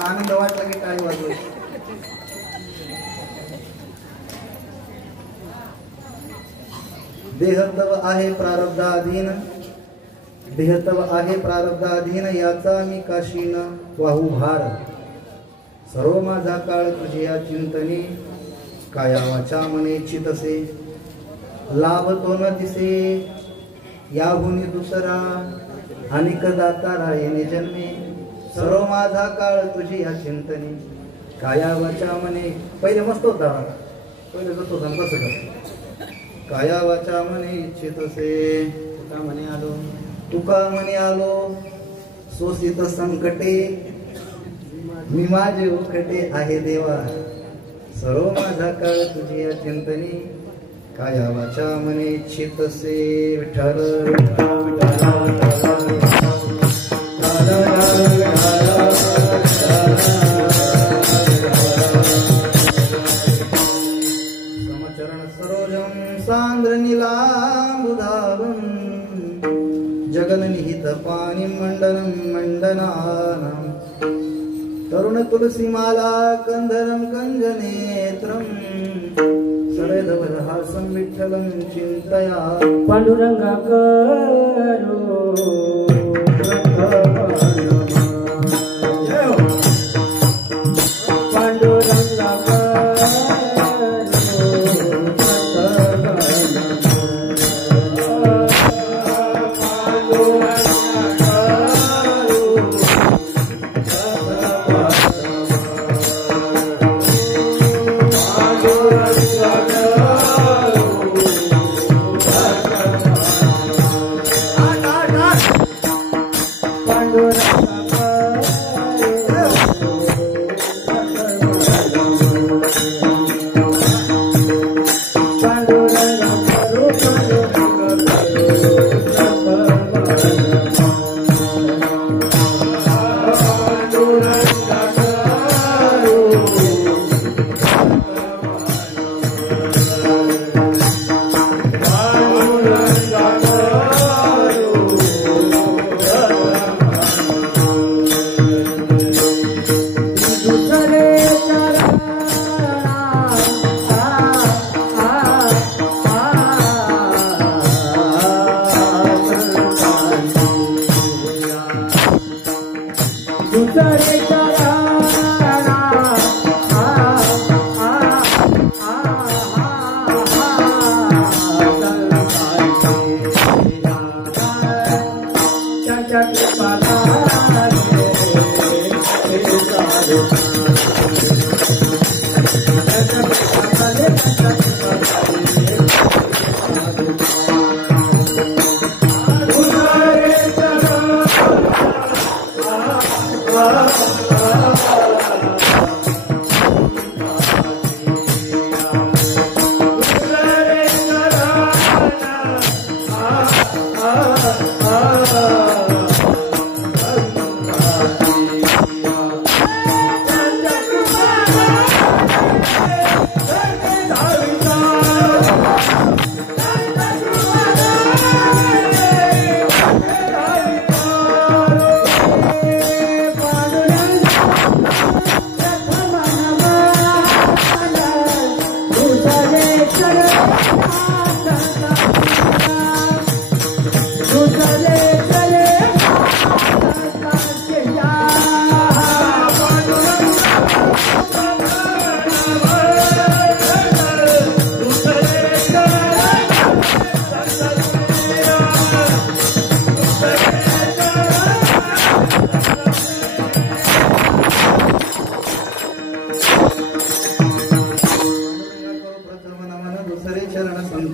आनंद वाटला की टाळी वाजवायची. देह तव आहे प्रारब्धाधीन, देह तव आहे प्रारब्धाधीन, याचा मी काशीन वाहू भार. सर्व माझा काळ तुझ्या चिंतने, काया वाचा मने चितसे. लाभ तो न दिसे याहुनी दुसरा, अनेक दाता रायने जन्मे. सर्व माझा काळ तुझी या चिंतने, काया वाचा मने. पहिले मस्त होता, पहिले जसं होता कसं कर. काया वाचा मने इच्छितसे. तुका म्हणे आलो, तुका म्हणे आलो, सोसित संकटे मी माझे उखटे आहे देवा. सर्व माझा काळ तुझी या चिंतने, काया वाचा मने इच्छितसे. विठ्ठल समचरण सरोजम सांद्र नीलांबुधावं, जगन्निहित पाणी मंडनं मंडनानां. तरुण तुलसी माला कंधरं कंजनेत्रं, सरेधवरहासं विठ्ठलं चिंतया. पांडुरंगा करो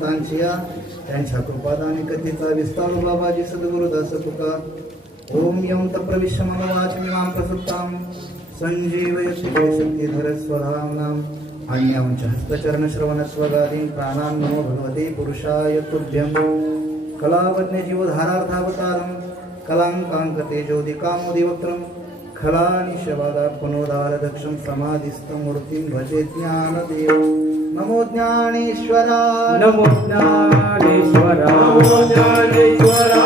संतांची या त्यांच्या कृपादाने कथेचा विस्तार बाबाजी सद्गुरुदास तुका ओम यं तप्रविश्य मम वाचमिमां प्रसुप्तां संजीवयति शक्तिधर स्वधाम्नां अन्यं च हस्तचरणश्रवणस्वगादीन् प्राणान् नमो भगवते पुरुषाय तुभ्यं कलावज्ञ जीवधारार्थावतारं कलाङ्काङ्कतेजोदिकामोदिवक्त्रं खलानिशवादात्मनोदारदक्षं समाधिस्थमूर्तिं भजे ज्ञानदेवं नमो ज्ञानेश्वरा नमो ज्ञानेश्वरा नमो ज्ञानेश्वरा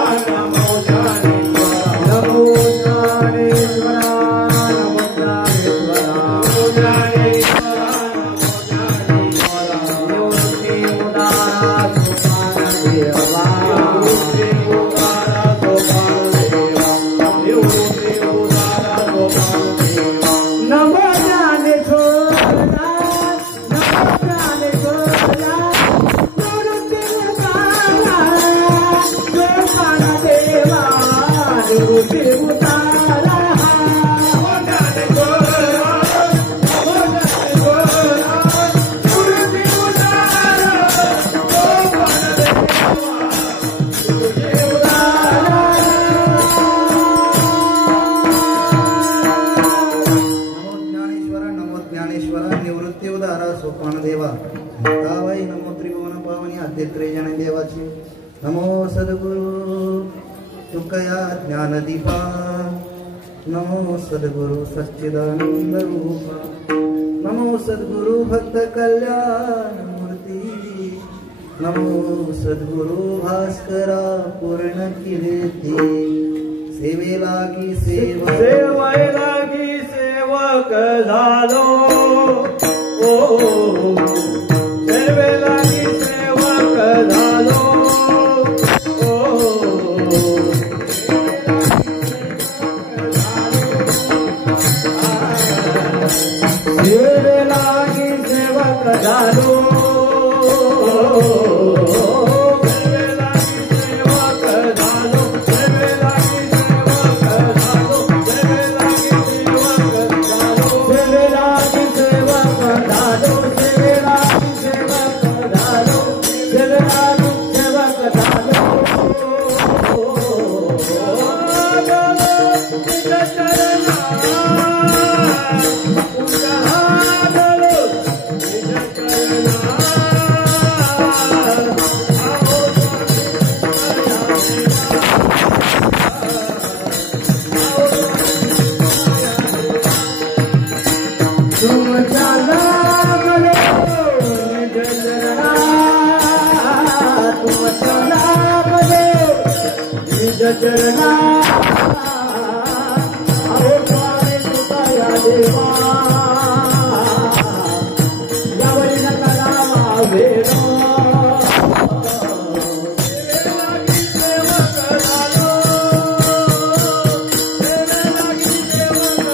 नमो ज्ञानेश्वरा नमो ज्ञानेश्वरा नमो ज्ञानेश्वरा नमो ज्ञानेश्वरा नमो ज्ञानेश्वरा निवृत्ति उदारा सोपान देवा निवृत्ति उदारा सोपान देवा नमो ज्ञानेश्वरा देवाची नमो सद्गुरु तुकया ज्ञानदीपा नमो सद्गुरु सच्चिदानंद रूपा नमो सद्गुरु भक्त कल्याण मूर्ती नमो सद्गुरु भास्करा पूर्ण कीर्ती सेवेलागी सेवेलागी सेवक झालो ओ सेवेलागी सेवक झालो ओ सेवेलागी सेवक झालो चरणा अहो स्वामी तुकाया देवा यावरी नका रामा वेणो सेवेलागी सेवक झालो सेवेलागी सेवक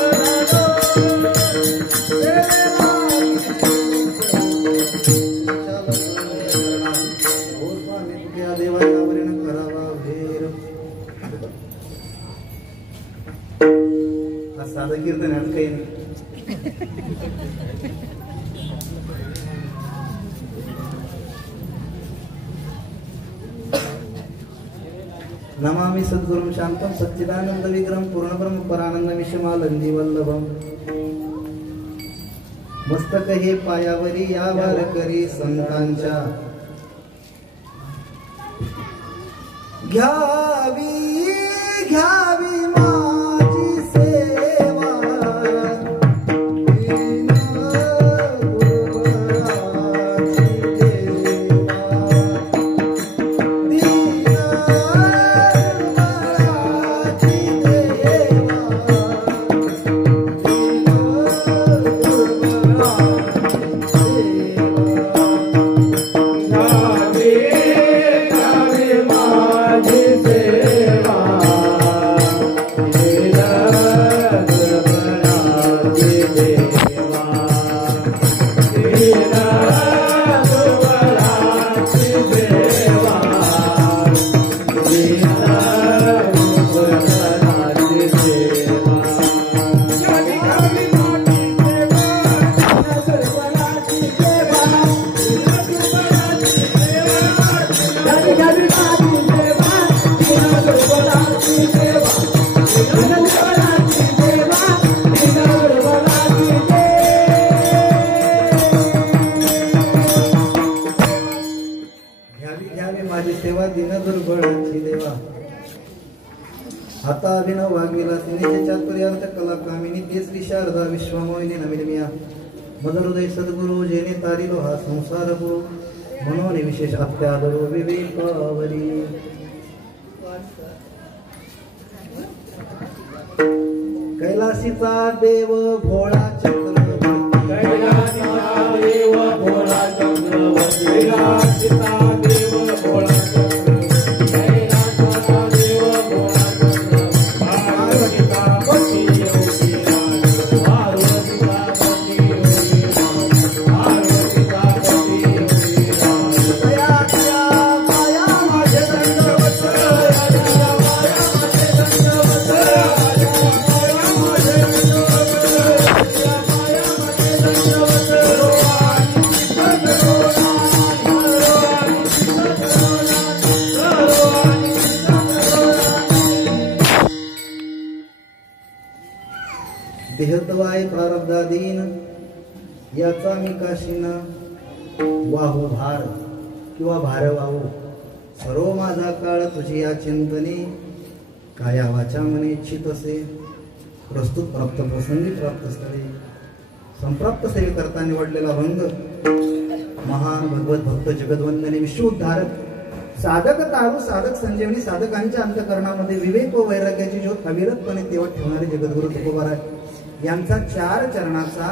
साधं कीर्तन आहे काही नाही. नमामि सद्गुरुं शांतं सच्चिदानंद विग्रहं पूर्णब्रह्म परानंद विषमानंदी वल्लभं मस्तक हे पायावरी यावर करी संतांच्या घ्यावी घ्यावी दिन दुर्बळाची देवा आता अभिनव वागविला तिने चातुर्यार्थ कला कामिनी तेसरी शारदा विश्वमोहिनी नमिलमिया मदहृदय सद्गुरु जेने तारिलो हा संसार गुरु म्हणून विशेष अत्यादरो विवेकावरी कैलासीचा देव भोळा चक्रवर्ती कैलासीचा देव भोळा चक्रवर्ती कैलासीचा देव भोळा चक्रवर्ती कैलासाचा देव भोळा चक्रवर्ती पार्वतीचा पती योगी राज पार्वतीचा पती योगी राज पार्वतीचा पती योगी राज दयाच्या माया माझे दंडवत दयाच्या माया माझे दंडवत दयाच्या माया माझे देहत्वाय प्रारब्धाधीन याचा मी काशीन वाहू भार किंवा भार वाहू सर्व माझा काळ तुझी या चिंतने काया वाचा मने इच्छित असे प्रस्तुत प्राप्त प्रसंगी प्राप्त स्थळे संप्राप्त सेवे करता निवडलेला भंग महान भगवत भक्त जगद्वंदने विश्वोद्धारक साधक तारू साधक संजीवनी साधकांच्या अंतकरणामध्ये विवेक व वैराग्याची ज्योत अविरतपणे तेवत ठेवणारे जगद्गुरु तुकोबाराय यांचा 4 चरणाचा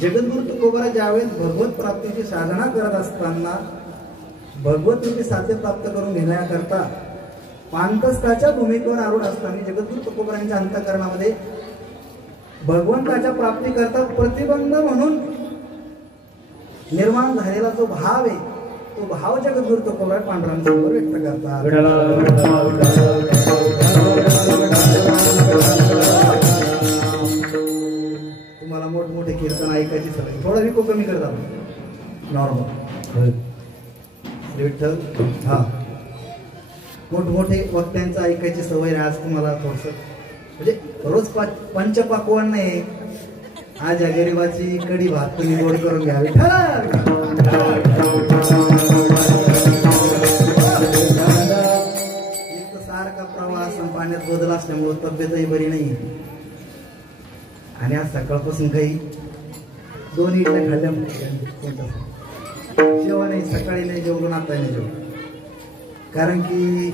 जगद्गुरु तुकोबाराय ज्यावेळेस भगवत प्राप्तीची साधना करत असताना भगवत रूपी साध्य प्राप्त करून घेण्याकरता पांतस्थाच्या भूमिकेवर आरूढ असताना जगद्गुरु तुकोबारायांच्या अंतकरणामध्ये भगवंताच्या प्राप्ती करता प्रतिबंध म्हणून निर्माण झालेला जो भाव आहे तो भाव जगद्गुरु तुकोबाराय पांडुरंगासमोर व्यक्त करतात. तुम्हाला मोठमोठे कीर्तन ऐकायची सवय थोडा विको कमी करतात नॉर्मल विठ्ठल हा मोठमोठे वक्त्यांचं ऐकायची सवय आज तुम्हाला थोडस म्हणजे रोज पंचपाकवान नाही आज या गरिबाची कडी भात तुम्ही गोड करून घ्यावी एक सारखा प्रवास पाण्यात बदल असल्यामुळे तब्येतही बरी नाही आणि आज सकाळपासून काही 2 इडल्या खाल्ल्या जेवण नाही सकाळी नाही जेवलो आता नाही जेवण कारण की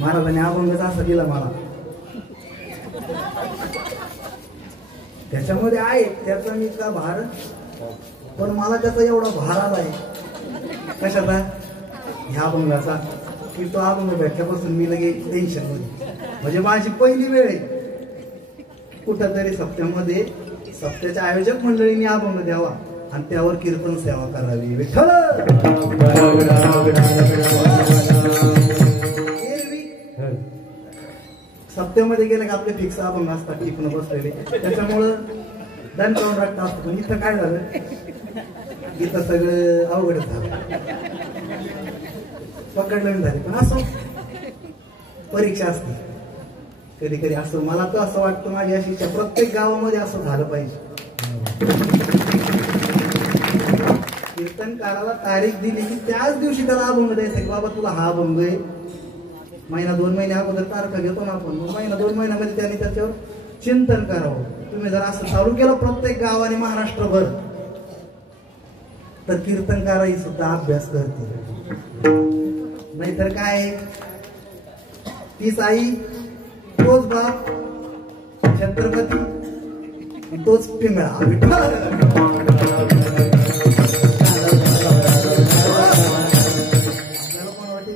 महाराजांनी अभंगच असा दिला मला त्याच्यामध्ये आहे त्याचा मी का भार पण मला त्याचा एवढा भार आलाय कशाचा ह्या अभंगाचा की तो अभंग भेटल्यापासून मी लगेच टेन्शन मध्ये म्हणजे माझी पहिली वेळ आहे कुठंतरी सप्त्यामध्ये सप्त्याच्या आयोजक मंडळींनी अभंग द्यावा आणि त्यावर कीर्तन सेवा करावी विठ्ठल सप्त्यामध्ये गेलं का आपले फिक्स अभंग असतात टिकून बसलेले त्याच्यामुळं दंड करून राखता असतो पण इथं काय झालं इथं सगळं अवघडच झालं पकडलं झाले पण असं परीक्षा असते कधी कधी असं मला तर असं वाटतं माझी अशी इच्छा प्रत्येक गावामध्ये असं झालं पाहिजे कीर्तनकाराला तारीख दिली की त्याच दिवशी त्याला अभंग द्यायचा की बाबा तुला हा अभंग आहे महिना 2 महिने अगोदर तारखा घेतो ना आपण महिना 2 महिन्यामध्ये त्यांनी त्याच्यावर चिंतन करावं तुम्ही जर असं चालू केलं प्रत्येक गावाने महाराष्ट्रभर तर कीर्तनकारही सुद्धा अभ्यास करतील नाहीतर काय तीच आई तोच बाप छत्रपती तोच पिंगळा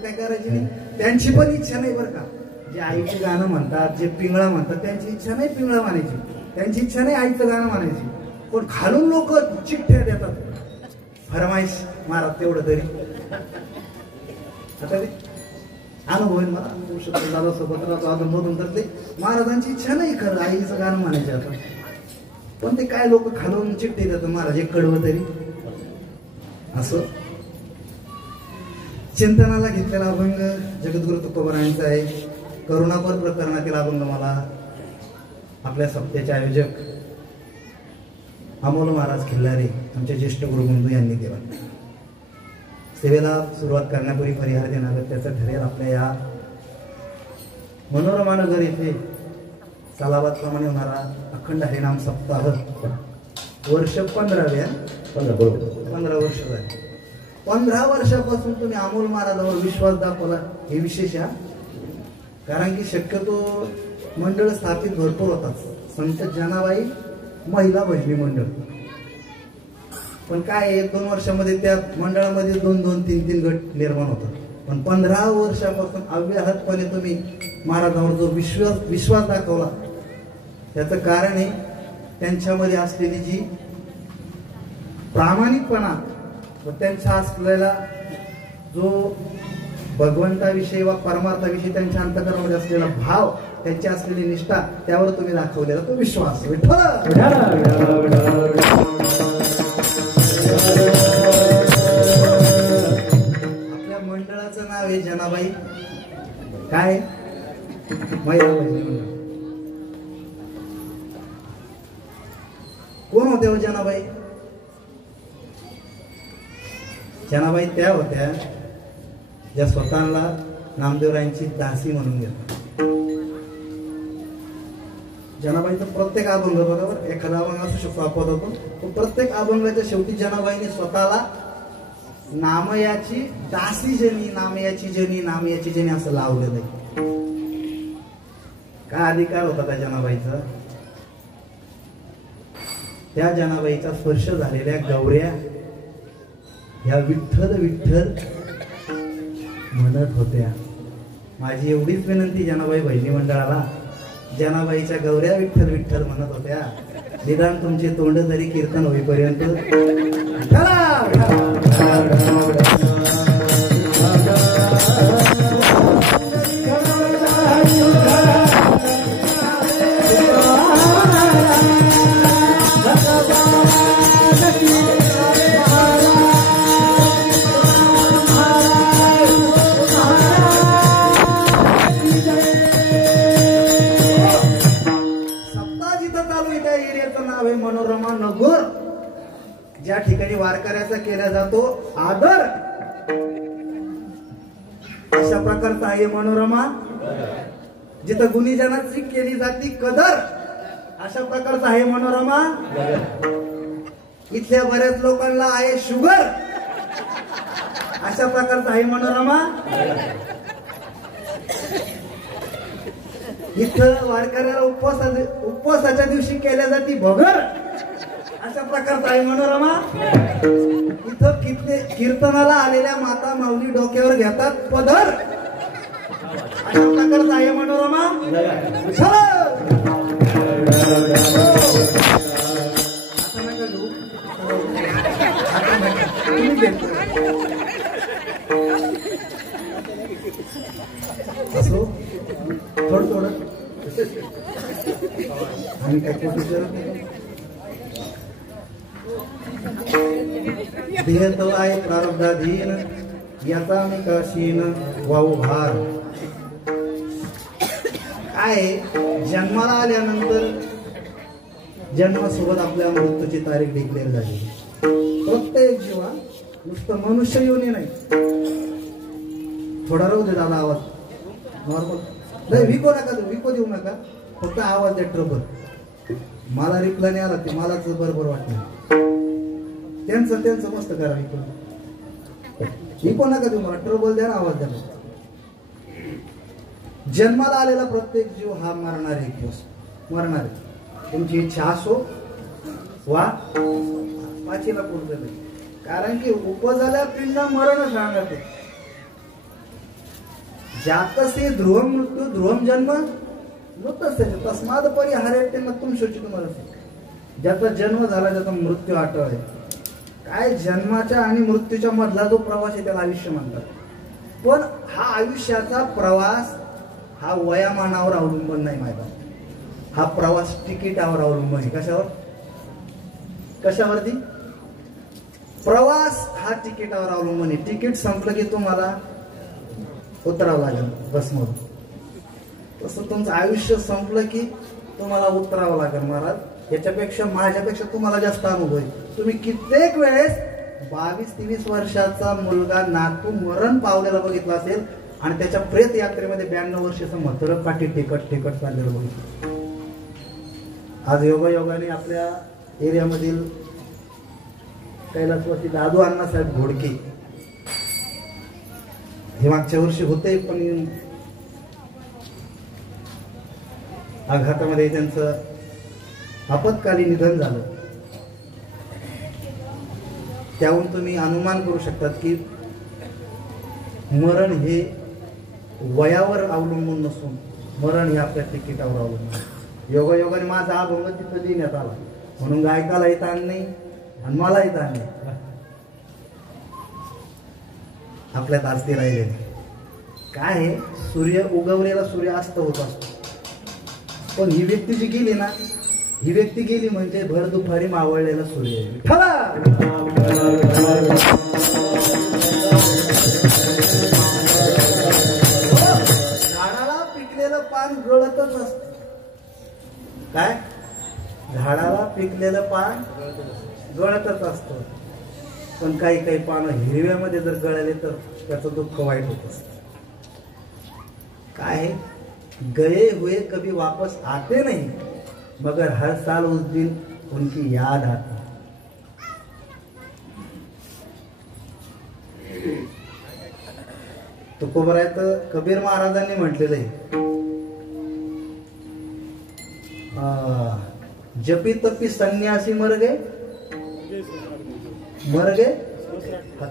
काय करायची नाही त्यांची पण इच्छा नाही बरं का जे आईचे गाणं म्हणतात जे पिंगळा म्हणतात त्यांची इच्छा नाही पिंगळा म्हणायची त्यांची इच्छा नाही आईचं गाणं म्हणायची पण खालून लोक चिठ्ठ्या देतात फरमाईश मारा तेवढं तरी आता अनुभव आहे मला झालं सोबत राहतो अजून मधून तर ते महाराजांची इच्छा नाही खरं आईचं गाणं म्हणायचे आता पण ते काय लोक खालून चिठ्ठी देतात महाराज एक कडवं तरी असं चिंतनाला घेतलेला अभंग जगद्गुरु तुकोबारायांचा आहे करुणापर प्रकरणातील अभंग मला आपल्या सप्त्याचे आयोजक अमोल महाराज खिल्लारे आमचे ज्येष्ठ गुरुबंधू यांनी दिला सेवेला सुरुवात करण्यापूर्वी परिहार देणार त्याचं ठरेल आपल्या या मनोरमा नगर येथे सालाबादप्रमाणे होणारा अखंड हरिनाम सप्ताह वर्ष 15व्या 15 वर्ष झाले. 15 वर्षापासून तुम्ही अमोल महाराजांवर विश्वास दाखवला हे विशेष आहे. कारण की शक्यतो मंडळ स्थापित भरपूर होतात. संत जनाबाई महिला भजनी मंडळ, पण काय 1-2 वर्षामध्ये त्या मंडळामध्ये 2-2, 3-3 गट निर्माण होतात. पण 15 वर्षापासून अव्याहतपणे तुम्ही महाराजांवर जो विश्वास दाखवला त्याचं कारण आहे त्यांच्यामध्ये असलेली जी प्रामाणिकपणा व त्यांचा असलेला जो भगवंताविषयी व परमार्थाविषयी त्यांच्या अंतःकरणामध्ये असलेला भाव, त्यांची असलेली निष्ठा, त्यावर तुम्ही दाखवलेला तो विश्वास. आपल्या मंडळाचं नाव आहे जनाबाई काय महिला भजनी मंडळ. कोण होते हो जनाबाई? जनाबाई त्या होत्या ज्या स्वतःला नामदेवरायांची दासी म्हणून घेतात. जनाबाईचं प्रत्येक अभंग बरोबर एखादा अभंग असू शकतो अपद होतो, तो प्रत्येक अभंगाच्या शेवटी जनाबाईने स्वतःला नामयाची दासी जनी, नामयाची जनी, नामयाची जनी असं लावलेलं आहे. काय अधिकार होता त्या जनाबाईचा? त्या जनाबाईचा स्पर्श झालेल्या गौऱ्या ह्या विठ्ठल विठ्ठल म्हणत होत्या. माझी एवढीच विनंती जनाबाई भजनी मंडळाला, जनाबाईच्या गौऱ्या विठ्ठल विठ्ठल म्हणत होत्या. निदान तुमचे तोंड तरी कीर्तन होईपर्यंत मनोरमा नगर, ज्या ठिकाणी वारकऱ्याचा केला जातो आदर, अशा प्रकारचा आहे मनोरमा. जिथं गुणीजनाची केली जाती कदर, अशा प्रकारचा आहे मनोरमा. इथल्या बऱ्याच लोकांना आहे शुगर, अशा प्रकारचा आहे मनोरमा. इथं वारकऱ्याला उपवासाच्या दिवशी केल्या जाती भगर, अशा प्रकारचा आहे मनोरमा. इथं कीर्तनाला आलेल्या माता माऊली डोक्यावर घेतात पदर, अशा प्रकारचा आहे मनोरमा. असो थोडं थोडं आणि काय देह तो आहे प्रारब्धाधीन, याचा मी काशीन वाहू भार. काय जन्माला आल्यानंतर जन्मासोबत आपल्या मृत्यूची तारीख डिक्लेअर झाली. प्रत्येक जीवा नुसतं मनुष्य येऊन नाही. थोडा राहू दे दादा आवाज नॉर्मल नाही, विको नका, विको देऊ नका, फक्त आवाज द्या. ट्रबल मला रिप्लाय नाही आला ते मलाच बरोबर वाटलं. त्यांचं मस्त करा. विको नका देऊ, मला ट्रबल द्या ना, आवाज द्या. जन्माला आलेला प्रत्येक जीव हा मरणार आहे, मरणार आहे. तुमची इच्छा असो वा पाचीला पुढे, कारण की उपजाल्या पिंडा मरणच राहणार ते. जातसे ध्रुवम मृत्यू ध्रुवम जन्म मृतस्य तस्माद परिहारे ते नक्कम शोचितुम. ज्याचा जन्म झाला त्याचा मृत्यू आठवलाय. काय जन्माच्या आणि मृत्यूच्या मधला जो प्रवास आहे त्याला आयुष्य म्हणतात. पण हा आयुष्याचा प्रवास हा वयामानावर अवलंबून नाही माहिती. हा प्रवास तिकिटावर अवलंबून आहे. कशावरती? प्रवास हा तिकिटावर अवलंबून आहे. तिकीट संपलं की तुम्हाला उतरावं लागेल बसमधून. तसं तुमचं आयुष्य संपलं की तुम्हाला उतरावं लागेल. महाराज याच्यापेक्षा माझ्यापेक्षा तुम्हाला जास्त अनुभव आहे. तुम्ही कित्येक वेळेस 22-23 वर्षाचा मुलगा नातू मरण पावलेला बघितला असेल आणि त्याच्या प्रेत यात्रेमध्ये 92 वर्षाचं म्हातारं काठी टेकट चाललेलं बघितलं. आज योगायोगाने आपल्या एरियामधील कैलासवासी दादू अण्णासाहेब घोडके हे मागच्या वर्षी होते, पण अपघातामध्ये त्यांचं आपत्कालीन निधन झालं. त्याहून तुम्ही अनुमान करू शकतात की मरण हे वयावर अवलंबून नसून मरण हे आपल्या तिकिटावर अवलंबून. योगायोगाने माझा अभंग तिथं देण्यात आला, म्हणून गायकालाही ताण नाही आणि मलाही ताण नाही. आपल्यात आज ते राहिले काय आहे, सूर्य उगवलेला सूर्य अस्त होत असतो, पण ही व्यक्ती जी गेली ना, ही व्यक्ती गेली म्हणजे भर दुपारी मावळलेला सूर्य. झाडाला पिकलेलं पान गळतच असत. काय, झाडाला पिकलेलं पान गळतच असतं, पण काही पानं हिरव्यामध्ये जर गळाले तर त्याचं दुःख वाईट होत असत. काय, गए हुए कभी वापस आते नहीं, मगर हर साल उस दिन उनकी याद आती. तुकोबरायत कबीर महाराजांनी म्हटलेलं आहे, जपी तपी संन्यासी मर गए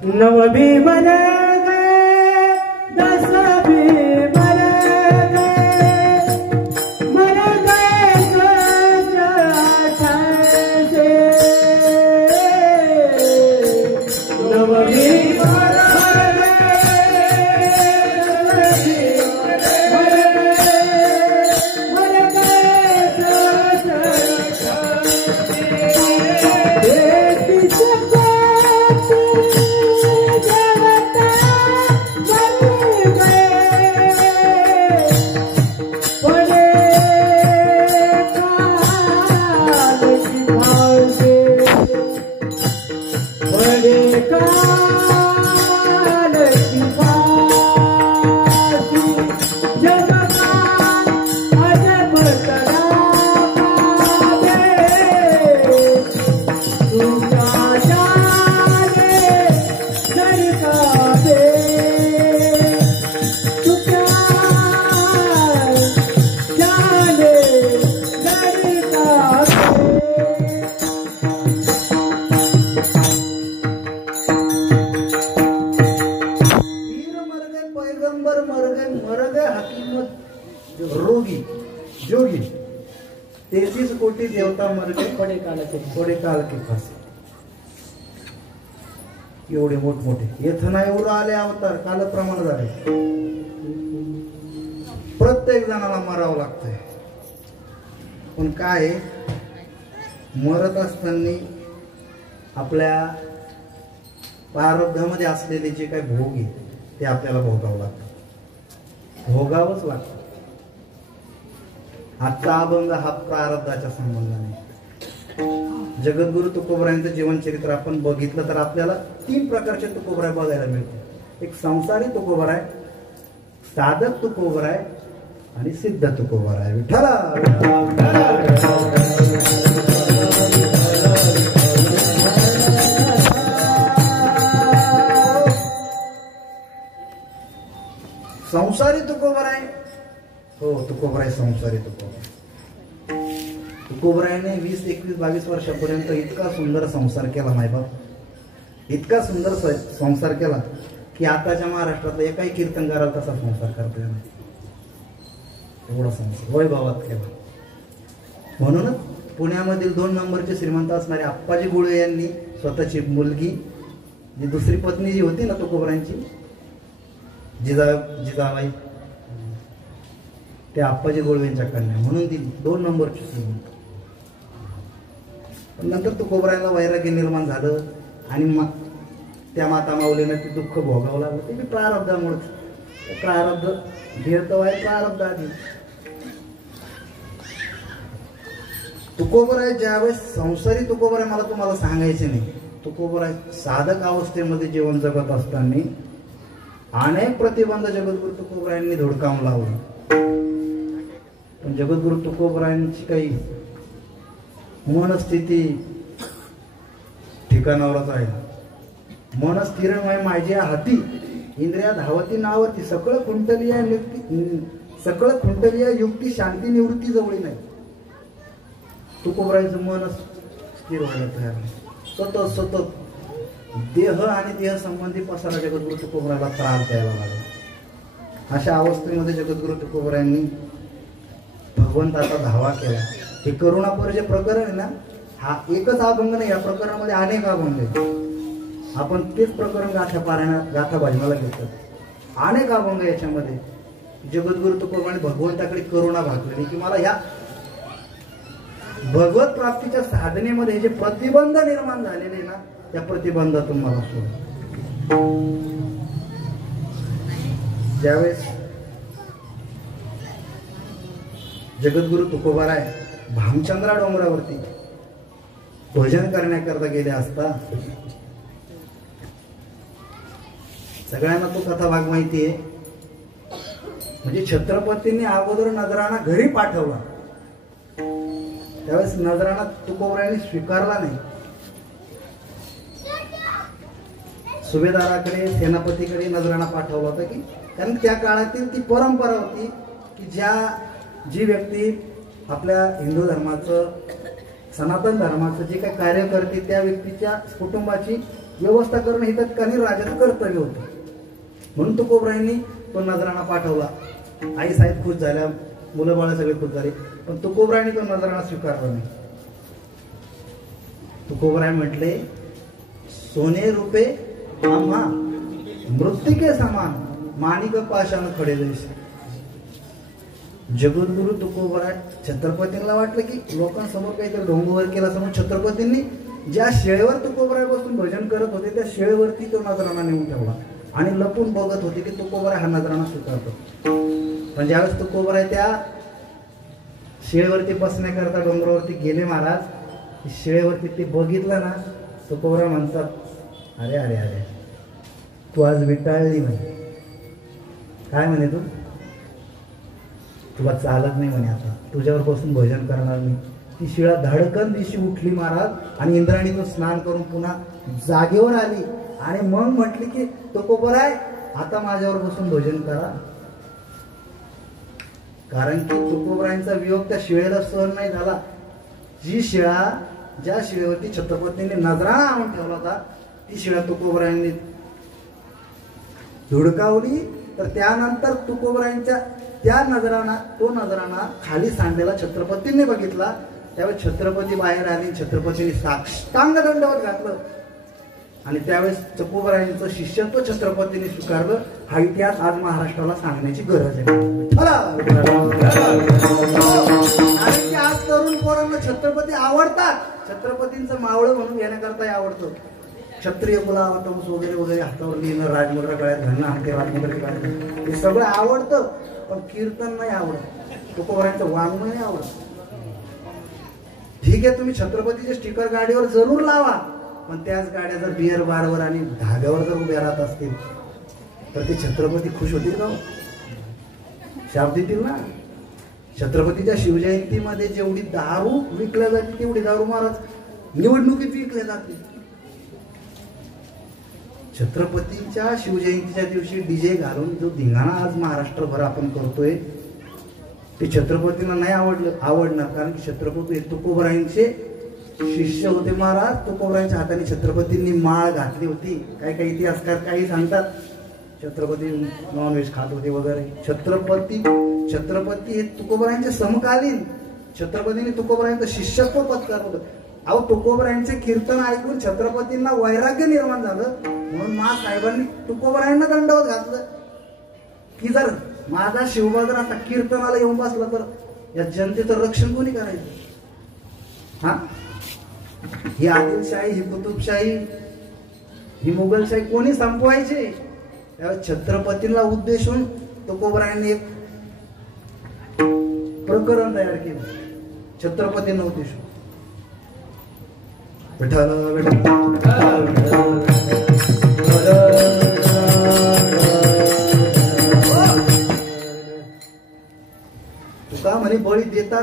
नव भी मर गए, 10 भी मर गए, मर गए से नव भी मर जोगी 33 कोटी देवता मर गए थोडे काल के फासे. एवढे मोठमोठे येथना एवढं आले अवतार, कालप्रमाण झाले. प्रत्येक जणाला मरावं लागतंय, पण काय मरत असताना आपल्या प्रारब्धामध्ये असलेले जे काही भोग आहे ते आपल्याला भोगावं लागतं, भोगावंच लागतं. आजचा अभंग हा प्रारब्धाच्या संबंधाने. जगद्गुरु तुकोबरायांचं जीवनचरित्र आपण बघितलं तर आपल्याला 3 प्रकारचे तुकोबराय बघायला मिळते. एक संसारी तुकोबराय, साधक तुकोबराय आणि सिद्ध तुकोबराय. विठ्ठला संसारी तुकोबराय, हो तुकोबराय संसारी तुकोबराय. तुकोबरायने 20, 21, 22 वर्षापर्यंत इतका सुंदर संसार केला मायबाप, इतका सुंदर संसार केला की आताच्या महाराष्ट्रातला एकाही कीर्तनकाराला तसा संसार करता येणार नाही. एवढा संसार वैभवात केला. म्हणूनच पुण्यामधील 2 नंबरचे श्रीमंत असणारे आप्पाजी गुळे यांनी स्वतःची मुलगी, जी दुसरी पत्नी जी होती ना तुकोबरायांची, जिजाबाई, त्या आप्पाजी गोळवेंच्या कन्या म्हणून दिली 2 नंबरची श्रीमंत. पण नंतर तुकोबरायांना वैराग्य निर्माण झालं आणि त्या माता माऊलीनं ते दुःख भोगावं लागलं. ते मी प्रारब्धामुळे, प्रारब्ध भेटतो आहे प्रारब्ध आधी. तुकोबराय ज्यावेळेस संसारी तुकोबराय, मला तुम्हाला सांगायचे नाही, तुकोबराय साधक अवस्थेमध्ये जीवन जगत असताना अनेक प्रतिबंध जगद्गुरु तुकोबरायांनी धुडकावून लावले. पण जगद्गुरु तुकोबरायांची काही मनस्थिती ठिकाणावरच आहे. मन स्थिरमय माझ्या हाती इंद्रिया धावती नावती सकळ खुंटलिया युक्ती शांती निवृत्ती जवळी नाही. तुकोबरायचं मन स्थिर व्हायला तयार नाही. सतत देह आणि देह संबंधी पसारा जगद्गुरु तुकोबरायला त्रास द्यायला लागला. अशा अवस्थेमध्ये जगद्गुरु तुकोबरायांनी भगवंताचा धावा केला. हे करुणापूर जे प्रकरण आहे ना, हा एकच अभंग नाही, या प्रकरणामध्ये अनेक अभंग आहेत. आपण तेच प्रकरण गाथा भजनाला घेतो. अनेक अभंग याच्यामध्ये जगद्गुरु तुकोबरायांनी भगवंताकडे करुणा भागलेली की मला या भगवत प्राप्तीच्या साधनेमध्ये जे प्रतिबंध निर्माण झालेले ना, त्या प्रतिबंधातून मला सोड. ज्यावेळेस जगद्गुरु तुकोबराय भामचंद्रा डोंगरावरती भजन करण्याकरता गेले असता, सगळ्यांना तो कथा भाग माहिती आहे. म्हणजे छत्रपतींनी अगोदर नजराणा घरी पाठवला. त्यावेळेस नजराणा तुकोबरायांनी स्वीकारला नाही. सुभेदाराकडे सेनापतीकडे नजराणा पाठवला होता की, कारण त्या काळातील ती परंपरा होती की जी व्यक्ती आपल्या हिंदू धर्माचं सनातन धर्माचं जे काही कार्य करते त्या व्यक्तीच्या कुटुंबाची व्यवस्था करणं हे तत्कालीन राजाचं कर्तव्य होतं. म्हणून तुकोबरायांनी तो नजराणा पाठवला. आई साहेब खुश झाल्या, मुलं बाळ सगळे खुश झाले, पण तुकोबरायांनी तो नजराणा स्वीकारला नाही. तुकोबराय म्हटले, सोने रुपे आम्हा मृत्तिके समान माणिक पाषाण खडे जैसे. जगद्गुरु तुकोबराय छत्रपतींना वाटलं की लोकांसमोर काहीतरी ढोंगवर केला समोर छत्रपतींनी ज्या शेळेवर तुकोबराय बसून भजन करत होते त्या शेळेवरती तो नजराणा नेऊन ठेवला आणि लपून बघत होते की तुकोबराय हा नजराणा स्वीकारतो. पण ज्यावेळेस तुकोबराय त्या शेळेवरती बसण्याकरता डोंगरावरती गेले महाराज, शेळेवरती ते बघितलं ना, तुकोबराय म्हणतात, अरे अरे अरे तू आज विटाळली म्हणे. काय म्हणे तू, तुला चालत नाही म्हणे, आता तुझ्यावर बसून भजन करणार नाही. ती शिळा धडकन दिवशी उठली महाराज आणि इंद्राणीतून स्नान करून पुन्हा जागेवर आली आणि मग म्हटली की तुकोबराय आता माझ्यावर बसून भजन करा. कारण की तुकोबरायांचा वियोग त्या शिळेला सहन नाही झाला. ज्या शिळेवरती छत्रपतींनी नजराणा आणून ठेवला होता ती शिळा तुकोबरायांनी धुडकावली. तर त्यानंतर तुकोबरायांच्या तो नजराणा खाली सांडलेला छत्रपतींनी बघितला. त्यावेळेस छत्रपती बाहेर आले, छत्रपतींनी साष्टांग दंडवत घातलं आणि त्यावेळेस तुकोबरायांचं शिष्यत्व छत्रपतींनी स्वीकारलं. हा इतिहास आज महाराष्ट्राला सांगण्याची गरज आहे. आणि आज तरुण पोरांना छत्रपती आवडतात. छत्रपतींचं मावळं म्हणून घेण्याकरता आवडतं. क्षत्रिय कुलावतंस वगैरे वगैरे हातावर लिहिणं, राजमुद्रा गळ्यात घालणं, हाते राजमुद्रा काढणं हे सगळं आवडतं. पण कीर्तन नाही आवडत, तुकोबरायांचं वाङ्मय नाही आवडत. ठीक आहे, तुम्ही छत्रपतीचे स्टिकर गाडीवर जरूर लावा, पण त्याच गाड्या जर बिअर बारवर आणि धाब्यावर जर उभ्या राहत असतील तर ते छत्रपती खुश होतील का? शाप देतील ना. छत्रपतीच्या शिवजयंतीमध्ये जेवढी दारू विकल्या जाते तेवढी दारू महाराज निवडणुकीत विकल्या जाते. छत्रपतीच्या शिवजयंतीच्या दिवशी डीजे घालून जो धिंगाणा आज महाराष्ट्रभर आपण करतोय ते छत्रपतींना नाही आवडणार. कारण की छत्रपती तुकोबरायांचे शिष्य होते महाराज. तुकोबरायांच्या हाताने छत्रपतींनी माळ घातली होती. काही इतिहासकार काही सांगतात छत्रपती नॉनव्हेज खात होते वगैरे. छत्रपती हे तुकोबरायांचे समकालीन. छत्रपतींनी तुकोबरायांचं शिष्यत्व पत्करलं होतं. अहो, तुकोबरायांचे कीर्तन ऐकून छत्रपतींना वैराग्य निर्माण झालं म्हणून साहेबांनी तुकोबरायांना दंडवत घातलं की जर माझा शिवबा आता कीर्तनाला येऊन बसला तर या जनतेचं रक्षण कोणी करायचं? हा, ही आदिलशाही, ही कुतुबशाही, ही मुघलशाही कोणी संपवायची? त्यावेळेस छत्रपतींना उद्देशून तुकोबरायांनी एक प्रकरण तयार केलं. छत्रपतींना उद्देशून विठ्ठल विठ्ठल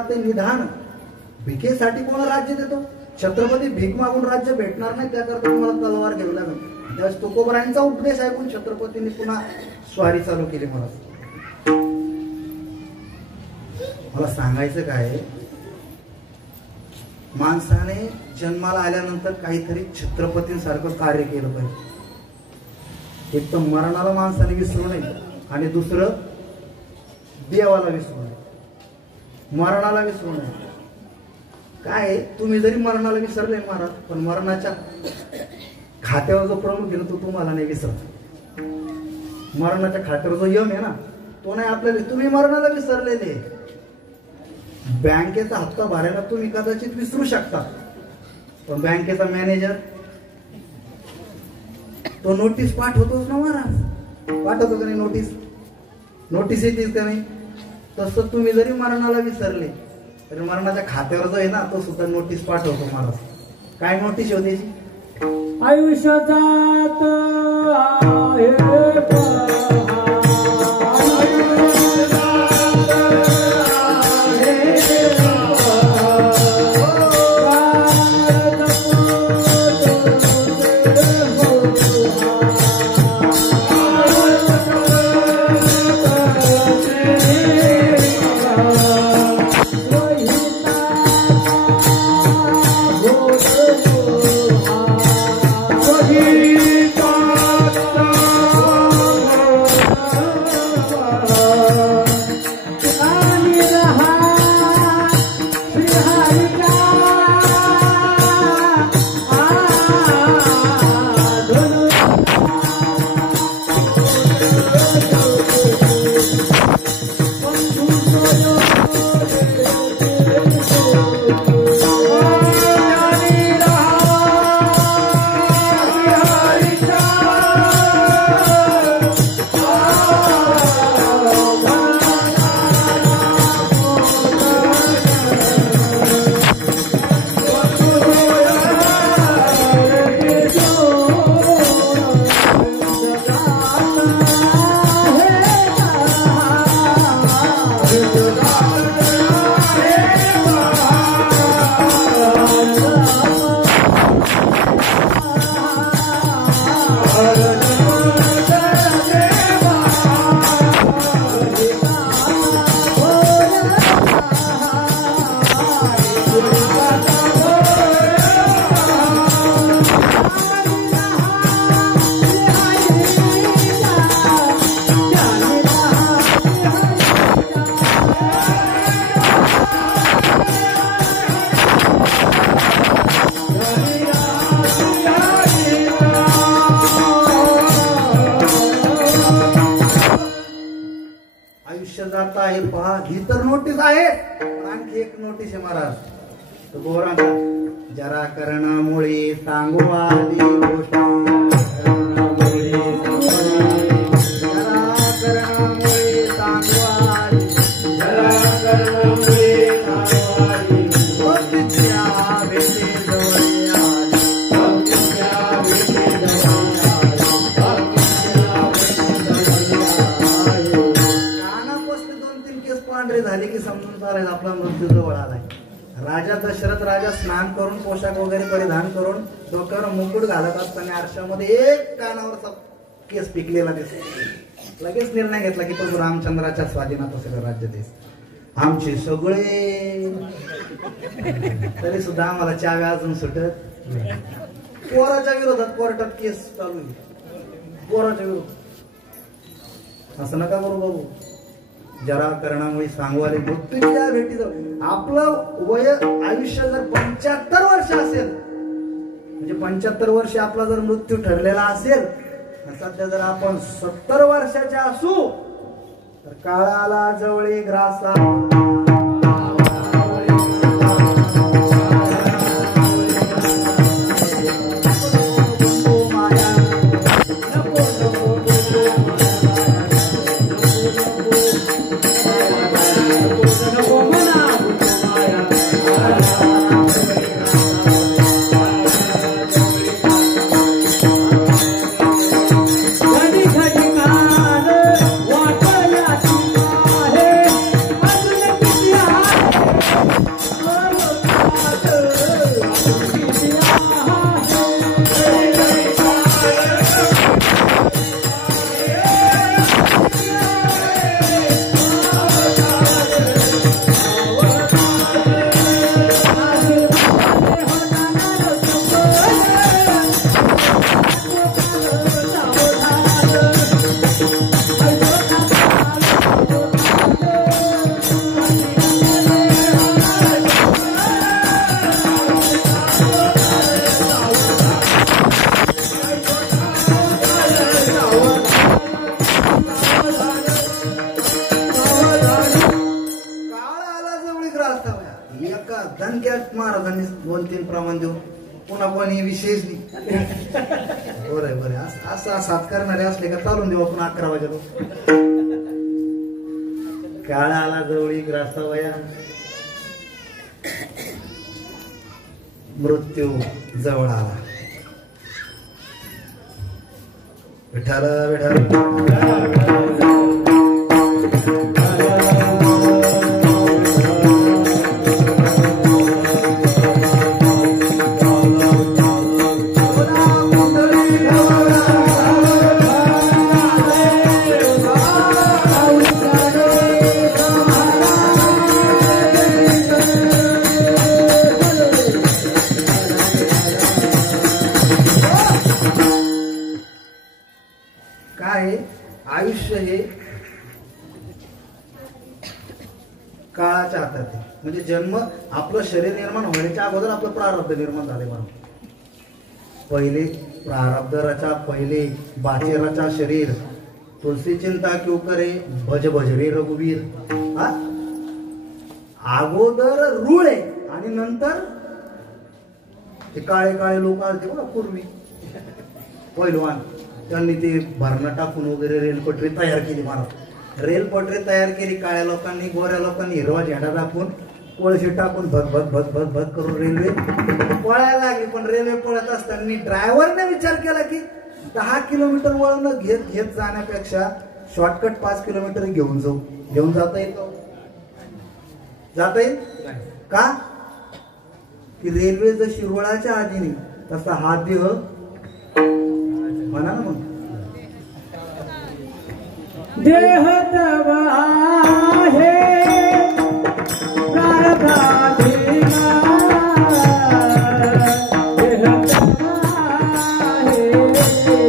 ते निधान. भिकेसाठी कोणाला राज्य देतो? छत्रपती भीक मागून राज्य भेटणार नाही, त्याकरता तुम्हाला तलवार घेऊ लागेल. त्यावेळेस तुकोबरायांचा उपदेश ऐकून छत्रपतींनी पुन्हा स्वारी चालू केली. मला सांगायचं काय, माणसाने जन्माला आल्यानंतर काहीतरी छत्रपतींसारखं कार्य केलं पाहिजे. एक तर मरणाला माणसाने विसरू नये आणि दुसरं देवाला विसरू नये. मरणाला विसरू नये. काय तुम्ही जरी मरणाला विसरले महाराज, पण मरणाच्या खात्यावर जो प्रमुख आहे ना तो तुम्हाला नाही विसरत. मरणाच्या खात्यावर जो यम आहे ना तो नाही आपल्याला. तुम्ही मरणाला विसरलेले, बँकेचा हप्ता भरायला तुम्ही कदाचित विसरू शकता, पण बँकेचा मॅनेजर तो नोटीस पाठवतोच ना महाराज. पाठवतो का नाही नोटीस? नोटीस येतेच का नाही? तसं तुम्ही जरी मरणाला विसरले तरी मरणाच्या खात्यावर जो आहे ना तो सुद्धा नोटीस पाठवतो महाराज. काय नोटीस होती? आयुष्य जात आहे पहा. ही तर नोटीस आहे, पण आणखी एक नोटीस आहे महाराज. तो बोरांचा जरा करणामुळे सांगू आली गोष्ट. झाले की समजून चालेल आपला मृत्यू जवळ आलाय. राजा दशरथ राजा स्नान करून पोशाख वगैरे परिधान करून डोक्यावर मुकुट घालत असताना आरशामध्ये एक कानावरचा केस पिकलेला दिसतो. लगेच निर्णय घेतला की तो रामचंद्राच्या स्वाधीनात असेल राज्य देश. आमचे सगळे तरी सुद्धा आम्हाला चाव्या अजून सुटत. पोराच्या विरोधात कोर्टात केस चालू आहे. पोराच्या विरोधात असं नका करू बाबू. जरा करणामुळे सांगू आले मृत्यूच्या भेटी जाऊ. आपलं वय आयुष्य जर 75 वर्ष असेल, म्हणजे 75 वर्ष आपला जर मृत्यू ठरलेला असेल, सध्या जर आपण 70 वर्षाचे असू तर काळाला जवळे ग्रासा. घडी घडी कान वाटल्या आणि विशेष बरं बरं असं साथ करणारे असले का चालून देऊ आपण 11 वाजेला. काळा आला जवळी ग्रासावया मृत्यू जवळ आला. विठाल विठाल आयुष्य हे काळाच्या हातात आहे. म्हणजे जन्म आपलं शरीर निर्माण होण्याच्या अगोदर आपलं प्रारब्ध निर्माण झाले. म्हणून पहिले प्रारब्ध रचा पहिले बाचे रचा शरीर तुलसी चिंता क्यों करे भज भज रे रघुवीर. अगोदर रूळ आहे आणि नंतर ते काळे काळे लोक आले बघा पूर्वी पहिलवान त्यांनी ते भरणं टाकून वगैरे रेलपटरी तयार केली. महाराज रेलपटरी तयार केली. काळ्या लोकांनी गोऱ्या लोकांनी हिरवा झेंडा दाखवून कोळशी टाकून भग भग भग भग भग करून रेल्वे पळायला लागली. पण रेल्वे पळत असताना ड्रायव्हरने विचार केला की 10 किलोमीटर वळण घेत घेत जाण्यापेक्षा शॉर्टकट 5 किलोमीटर घेऊन जाऊ. घेऊन जाता येतो जाता येईल का की रेल्वे जशी रुळाच्या आधीने तसा हा देह म्हणा ना. मग देह तव आहे प्रारब्धाधीना. देह तव आहे प्रारब्धाधीना.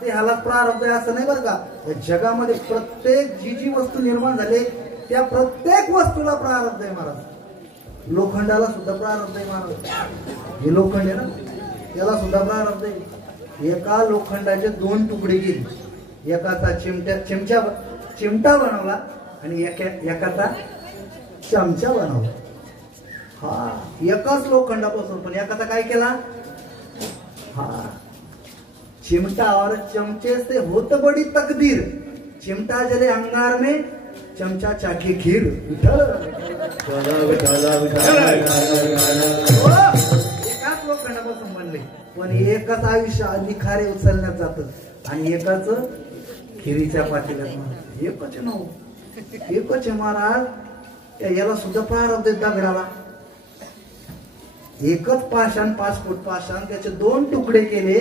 देहाला प्रारब्ध आहे असं नाही बरं का. या जगामध्ये प्रत्येक जी जी वस्तू निर्माण झाली त्या प्रत्येक वस्तूला प्रारब्ध आहे महाराज. लोखंडाला सुद्धा प्रारब्ध आहे महाराज. हे लोखंड आहे ना त्याला सुद्धा प्रारब्ध आहे. एका लोखंडाचे 2 तुकडे गेले. एकाचा चिमटा बनवला आणि एकाचा चमचा बनवला. हा एकाच लोखंडापासून पण एकाचा काय केला. हा चिमटा और चमचे से होत बड़ी तकदीर. चिमटा जले अंगार में चमचा चाकी खीर विठ्ठल एकाच लोखंडापासून बनले पण एकच आयुष्य निखारे उचलण्यात जात आणि एकाच खिरीच्या पातेल्यात एकच नाव एकच आहे महाराज याला सुद्धा प्रारब्ध दगडाला एकच पाषाण 5 फूट पाषाण त्याचे 2 तुकडे केले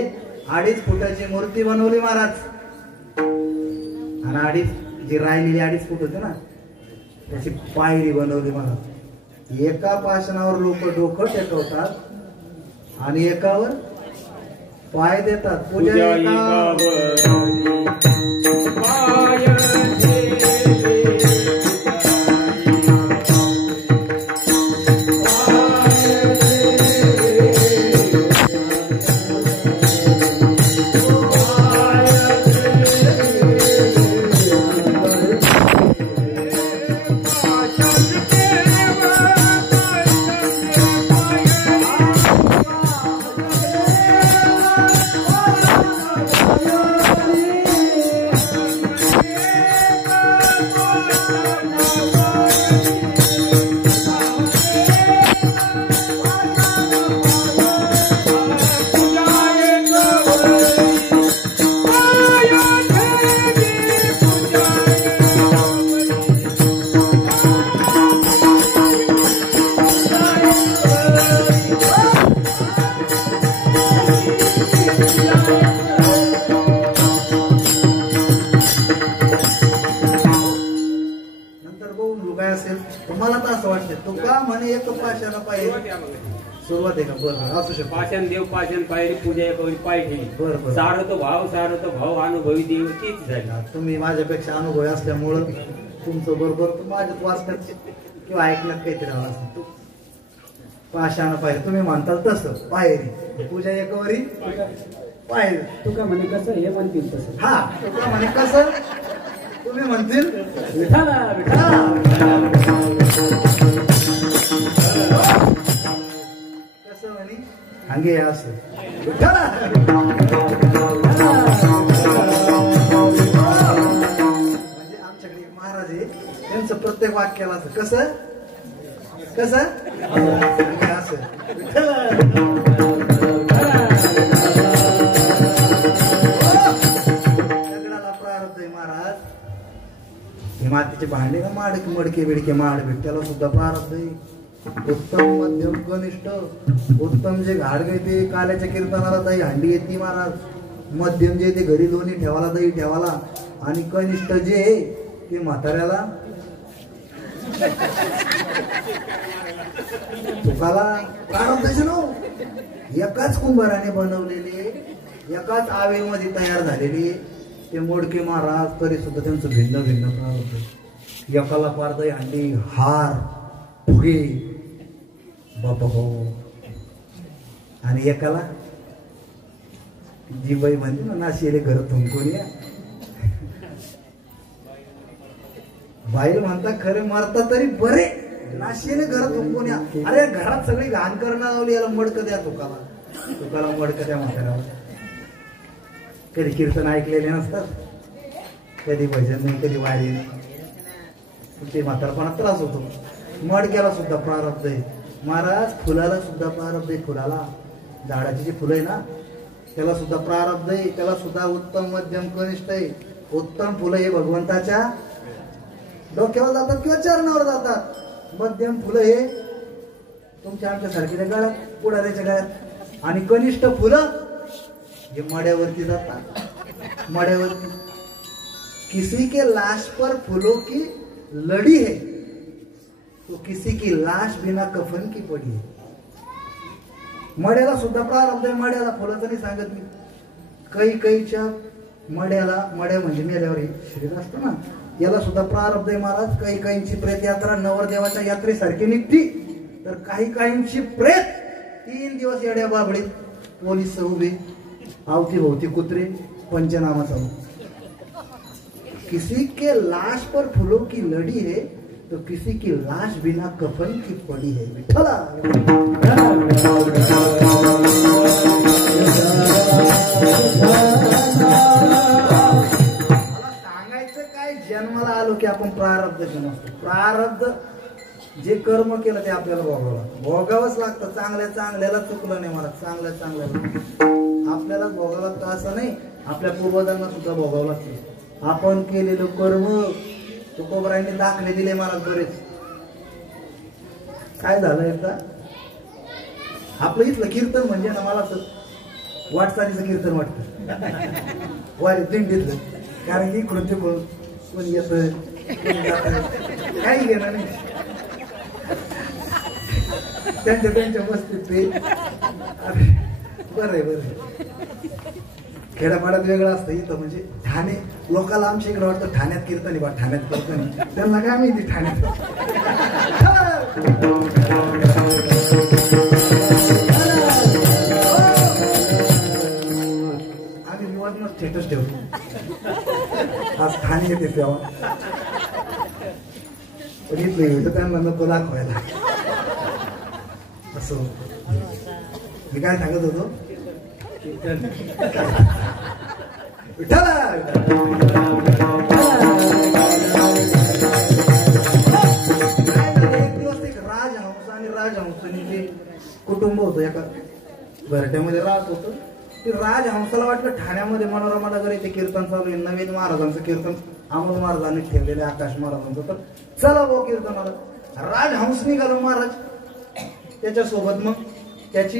2.5 फुटाची मूर्ती बनवली महाराज आणि जी राहिलेली 2.5 फूट होते ना त्याची पायरी बनवली महाराज एका पाषाणावर लोक डोकं टेकवतात आणि एकावर पाय देतात पूजा सुरुवात आहे का बरं असू शकतो पाषाण देव पाषाण पायरी पूजा एकावरी पाय ठेवी बरं सारतो भाव अनुभवी देव तीच झाली तुम्ही माझ्यापेक्षा अनुभवी असल्यामुळं तुमचं बरोबर माझ्यात वाचण्यात किंवा ऐकण्यात काहीतरी आलं असतं पाषाण पायरी तुम्ही म्हणताल तसं पायरी पूजा एकावरी पायरी तुका म्हणे कसं हे म्हणतील तसं हा तुका म्हणे कसं तुम्ही म्हणतील विठाला विठाला हंगे असं म्हणजे आमच्याकडे महाराज आहे त्यांचं प्रत्येक वाक्याला असं कसं कसं असं दगडाला प्रारब्ध आहे महाराज हे मातीचे भांडे का मडके बिडके माड भेट त्याला सुद्धा प्रारब्ध आहे उत्तम मध्यम कनिष्ठ उत्तम जे घाडगे ते काल्याच्या कीर्तनाला दही हांडी येते महाराज मध्यम जे ते घरी दोन्ही ठेवाला दही ठेवाला आणि कनिष्ठ जे ते म्हाताऱ्याला तुकाला प्रारब्धाचे नाव एकाच कुंभाराने बनवलेले एकाच आवेमध्ये तयार झालेले ते मोडके महाराज तरी सुद्धा त्यांचं भिन्न भिन्न प्रारब्ध एकाला पार दही हांडी हार फुगे बापा हो आणि एकाला जी बाई म्हणते ना नाशिले घर थुंकून या बाई म्हणता खरे मारता तरी बरे नाशिले घर थुंकून या अरे घरात सगळी घाण करणं लावली याला मडकं द्या तुकाला मडकं द्या म्हाताऱ्याला कधी कीर्तन ऐकलेले नसतात कधी भजन नाही कधी वारी नाही ते म्हातारपणात त्रास होतो मडक्याला सुद्धा प्रारब्ध आहे महाराज फुलाला सुद्धा प्रारब्ध आहे फुलाला झाडाची जी फुलं आहे ना त्याला सुद्धा प्रारब्ध आहे त्याला सुद्धा उत्तम मध्यम कनिष्ठ आहे उत्तम फुलं हे भगवंताच्या डोक्यावर जातात किंवा चरणावर जातात मध्यम फुलं हे तुमच्या आमच्यासारख्या गळ्यात पुढाऱ्याच्या गळ्यात आणि कनिष्ठ फुलं हे मड्यावरती जातात मड्यावरती किसी के लाश पर फूलों की लड़ी है तो किसी की लाश बिना कफन की पडी है मड्याला सुद्धा प्रारब्ध आहे मड्याला फुलाचं नाही सांगत मी कैच्या मड्याला मड्या म्हणजे मेल्यावर शरीर असतं ना याला सुद्धा प्रारब्ध आहे महाराज कैची प्रेत यात्रा नवरदेवाच्या यात्रेसारखी निघती तर काहींची प्रेत 3 दिवस येड्या बाबडीत पोलीस उभे अवतीभोवती कुत्रे पंचनामा चालू किसी के लाश पर फूलों की लड़ी है तो किसी की लाश बिना कफन की पड़ी है विठ्ठला सांगायचं काय जन्माला आलो की आपण आपण प्रारब्ध नसतो. प्रारब्ध जे कर्म केलं ते आपल्याला भोगावंच लागतं. चांगल्याला चुकलं नाही मला, चांगल्याला आपल्याला भोगावं लागतं असं नाही, आपल्या पूर्वजांना सुद्धा भोगावं लागतं. आपण केलेलं कर्म तुकोबरायांनी दाखले दिले मला बरेच. काय झालं एकदा आपलं इथलं कीर्तन म्हणजे ना मला वाटचालीचं कीर्तन वाटतं वारी दिंडीतलं. कारण की इकडून तिकडून कोणी येत काही घेणार नाही, त्यांच्या मस्तीत ते बरं आहे. खेड्यापाड्यात वेगळं असतं, इथं म्हणजे ठाणे लोकांना आमच्या इकडे वाटतं ठाण्यात कीर्तन बा, ठाण्यात कीर्तन. त्यांना काय माहिती ठाण्यात. आम्ही निवांत स्टेटस ठेवतो आज ठाणे येते तेव्हा, पण इथलं त्यांना नको दाखवायला. असं मी काय सांगत होतो, एक दिवस एक राजहंस आणि राजहंसानी जे कुटुंब होतं एका घरट्यामध्ये राहत होतं. ते राजहंसाला वाटलं ठाण्यामध्ये मनोरमा नगर येथे कीर्तन चालू आहे, नवीन महाराजांचं कीर्तन अमोल महाराजांनी ठेवलेले आकाश महाराजांचं, तर चला भाऊ कीर्तनाला. राजहंस निघालो महाराज, त्याच्यासोबत मग त्याची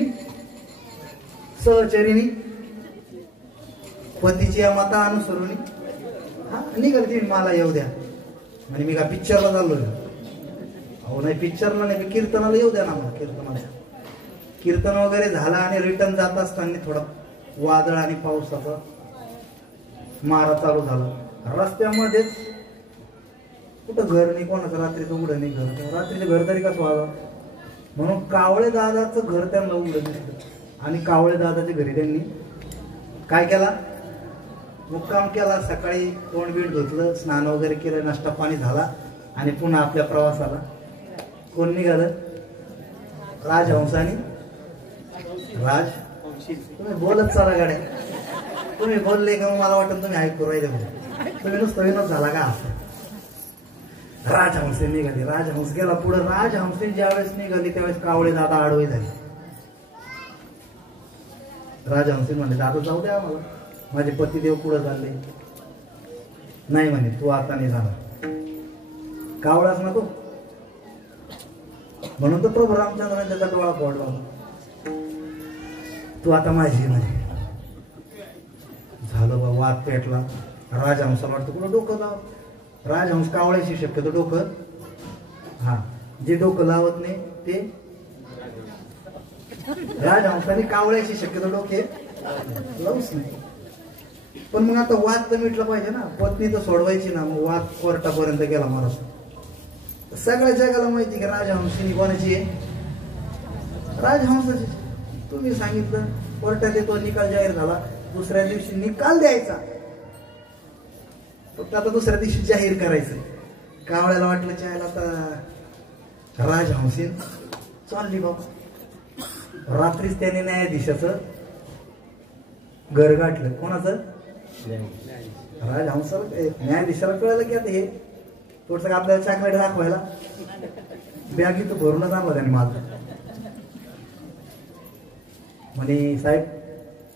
सहचरिणी पतीची मता अनुसरुणी निघाली. मला येऊ द्या म्हणजे मी का पिक्चरला चाललोय. अहो नाही पिक्चरला नाही, कीर्तनाला येऊ द्या ना मला. कीर्तन वगैरे झालं आणि रिटर्न जात असताना थोडा वादळ आणि पावसाचा मारा चालू झाला. रस्त्यामध्येच कुठं घर नाही कोणाचं, रात्रीचं उघडं नाही घर, रात्रीचं घर तरी कसं व्हावं म्हणून कावळे दादाचं घर त्यांना उघडं दिसलं. आणि कावळे दादाच्या घरी त्यांनी काय केला, मुक्काम केला. सकाळी तोंड बीड धुतलं, स्नान वगैरे केलं, नाश्ता पाणी झाला आणि पुन्हा आपल्या प्रवासाला कोण निघालं, राजहंसानी. राज तुम्ही बोलत चला गाड्या, तुम्ही बोलले का मला वाटत तुम्ही ऐकू राहिले, तुम्ही नुसतं विनोद झाला का असं. राजहंस निघाली, राजहंस गेला पुढे. राजहंस ज्यावेळेस निघाली त्यावेळेस कावळे दादा आडवे झाले. राजहंस म्हणले दादा जाऊ द्या आम्हाला, माझे पतिदेव पुढे चालले. नाही म्हणे तू आता नाही जाणार, कावळाच ना तू. म्हणून तर प्रभू रामचंद्राने त्याचा डोळा फोडला, तू आता माझी म्हणे. झालं बा, वाद पेटला. राजहंसाला वाटतं कुठं डोकं लाव. राजहंस कावळ्याशी शक्यतो डोकं, हा जे डोकं लावत नाही ते राजहंसाने कावळ्याशी शक्यतो डोके लावूच नाही. पण मग आता वाद तर मिटला पाहिजे ना, पत्नी तर सोडवायची ना. मग वाद कोर्टापर्यंत गेला मला. सगळ्या जगाला माहिती की राजहंसिनी कोणाची आहे, राजहंसाची. तुम्ही सांगितलं कोर्टात तो निकाल जाहीर झाला, दुसऱ्या दिवशी निकाल द्यायचा, फक्त आता दुसऱ्या दिवशी जाहीर करायचं. कावळ्याला वाटलं चायला आता राजहंसीन चालली बाबा. रात्रीच त्याने न्यायाधीशाचं घर गाठलं. कोणाचं, राजहंसाला. न्यायाधीशाला कळलं की आता हे थोडस आपल्याला चॉकलेट दाखवायला बॅगी तो भरूनच आणला त्याने माल. म्हणे साहेब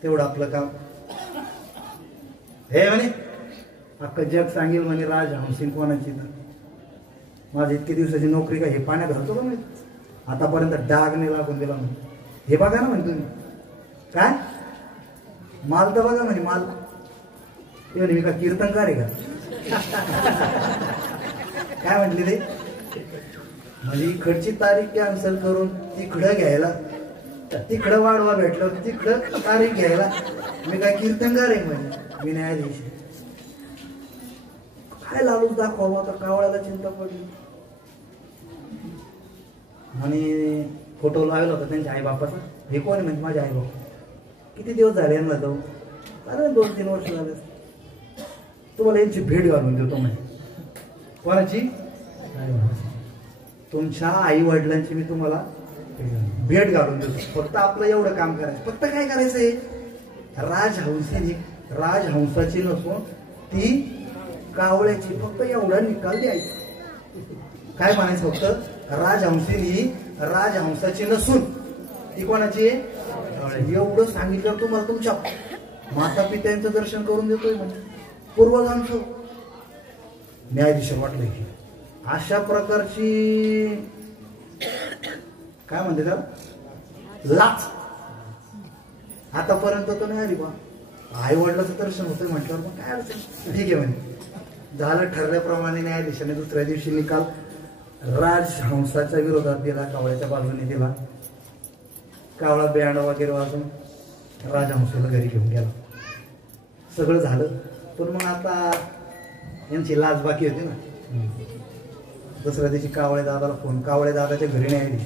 तेवढं आपलं काम हे म्हणे अख्खं जग सांगेल म्हणे राजहंसीन कोणाची. माझी इतकी दिवसाची नोकरी काय हे पाण्यात घालतो का म्हणे, आतापर्यंत डाग नाही लागून दिला म्हणे. हे बघा ना म्हणे तुम्ही काय माल तर बघा म्हणे माल. ते म्हणे मी का कीर्तनकार आहे का काय म्हटले ते. म्हणजे इकडची तारीख कॅन्सल करून तिकडं घ्यायला, तिकडं वाढवा भेटलं, तिकडं तारीख घ्यायला मी काय कीर्तनकार आहे म्हणजे, मी न्यायाधीश. काय लालूच दाखवावं आता. कावळ्याला चिंता पडली आणि फोटो लावला होता त्यांच्या आई बापाचा. हे कोण म्हणजे माझे आई बाप. किती दिवस झाले यांना जाऊ, अरे 2-3 वर्ष झाले. तुम्हाला यांची भेट घालून देतो म्हणजे. कोणाची, तुमच्या आई वडिलांची मी तुम्हाला भेट घालून देतो. फक्त आपलं एवढं काम करायचं. फक्त काय करायचंय, राजहंसाची नसून ती कावळ्याची फक्त एवढा निकाल द्यायचा. काय म्हणायचं फक्त राजहंसीन ही राजहंसाची नसून ती कोणाची आहे एवढं सांगितलं तुम्हाला तुमच्या माता पित्यांचं दर्शन करून देतोय म्हणजे पूर्वजांचं. न्यायाधीश वाटलं की अशा प्रकारची काय म्हणते त्याला लाच आतापर्यंत तर नाही आली बा. आई वडिलाचं दर्शन होतंय म्हटलं मग काय अडचण ठीक आहे म्हणे. झालं ठरल्याप्रमाणे न्यायाधीशाने दुसऱ्या दिवशी निकाल राजहंसाच्या विरोधात दिला, कावळ्याच्या बाजूने दिला. कावळा बँड वगैरे वाजून राजहंसाला घरी घेऊन गेला. सगळं झालं पण मग आता यांची लाज बाकी होती ना. दुसऱ्या दिवशी कावळे दादाला फोन, कावळे दादाच्या घरी न्यायाधीश.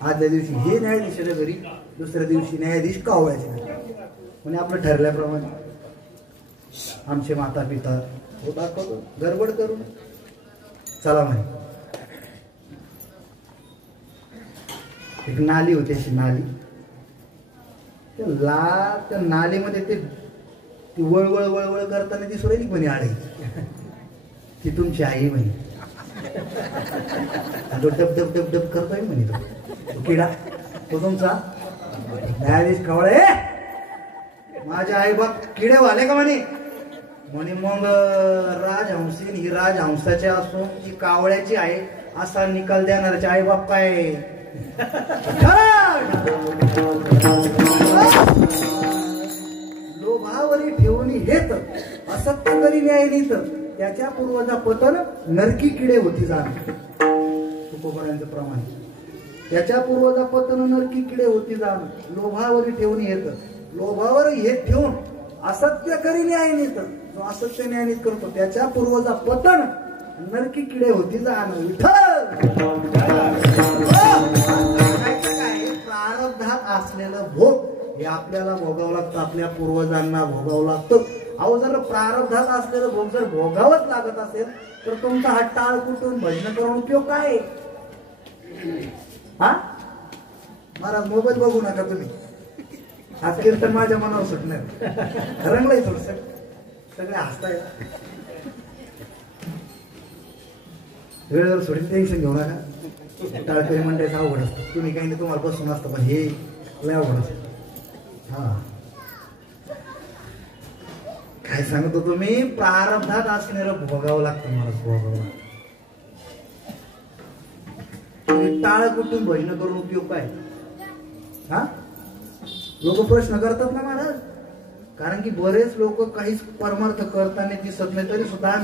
आदल्या दिवशी हे न्यायाधीशाच्या घरी, दुसऱ्या दिवशी न्यायाधीश कावळ्याच्या घरी. म्हणजे आपलं ठरल्याप्रमाणे आमचे माता पिता होता गडबड करून चला म्हणे. एक नाली होती अशी नाली, त्या नालीमध्ये ती वळवळ वळवळ करताना ती सोडली म्हणे आळी. ती तुमची आई म्हणे. डब डब डब डब करतोय म्हणे तो किडा, तो तुमचा न्यायाधीश कावळे. माझ्या आई बाप किडे वाले का म्हणे. म्हणे मग राजहंसीन ही राजहंसाची असून ती कावळ्याची आहे असा निकाल देणाऱ्याचे आई बाप काय. लोभावरी ठेवून हेत असत्य करी न्याय नीत त्याच्या पूर्वजा पतन नरकी किडे होती जाण. तुकोबरांचं प्रमाण त्याच्या पूर्वजा पतन नरकी किडे होती जाण. लोभावरी ठेवून येत, लोभावर हे ठेवून असत्य करी न्याय नीत, जो असत्य न्याय नीत करतो त्याच्या पूर्वजा पतन नरकी किडे होती जाण. प्रारब्धात असलेलं भोग हे आपल्याला भोगावं लागतं, आपल्या पूर्वजांना भोगावं लागतं. अहो जर प्रारब्धात असलेलं भोग जर भोगावंच लागत असेल तर तुमचा हा टाळ कुठून भजन करून उपयोग काय. हा महाराज मोबाईल बघू नका तुम्ही. आज कीर्तन माझ्या मनावर सुटणार, रंगलंय थोडस, सगळे हसताय. वेळेवर सोडून टेन्शन घेऊ नका. टाळकरी मंडळाचं अवघड असतं. तुम्ही काही नाही, तुम्हाला बसून असतं, पण हे लय अवघड असतं. हा काय सांगतो तुम्ही, प्रारब्धात असणारं भोगावं लागतं मला, भोगावं. टाळ कुठून भजन करून उपयोग काय. हा लोक प्रश्न करतात ना महाराज, कारण की बरेच लोक काहीच परमार्थ करताना दिसत नाही, तरी सुद्धा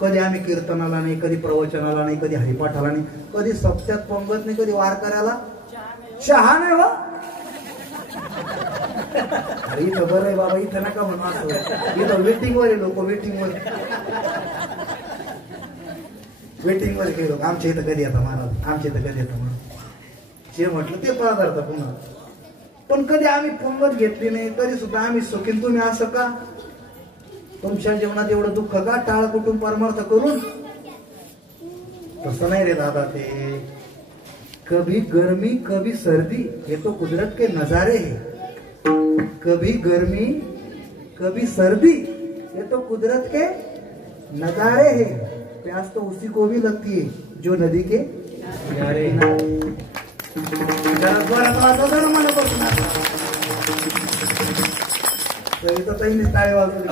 कधी आम्ही कीर्तनाला नाही, कधी प्रवचनाला नाही, कधी हरिपाठाला नाही, कधी सप्त्यात पंगत नाही, कधी वारकऱ्याला चहा नाही. हो अरे इथं बरं आहे बाबा, इथं नका म्हणून असं. इथं वेटिंग वर आहे लोक, वेटिंग वर काही लोक. आमच्या इथं कधी येतात महाराज, आमच्या इथं कधी येतं म्हणून जे म्हटलं ते पदार्थ पुन्हा. पण कधी आम्ही पंगत घेतली नाही, तरी सुद्धा आम्ही सुखीन. तुम्ही असं का, तुमच्या जीवनात एवढं दुःख का, टाळ कुटुंब परमार्थ करून. तसं नाही रे दादा, ते कभी गर्मी कभी सर्दी ये तो कुदरत के नजारे है. कभी गर्मी कभी सर्दी ये तो कुदरत के नजारे है. प्यास तो उसी को भी लगती है जो नदी के किनारे. टाळे वाजवली.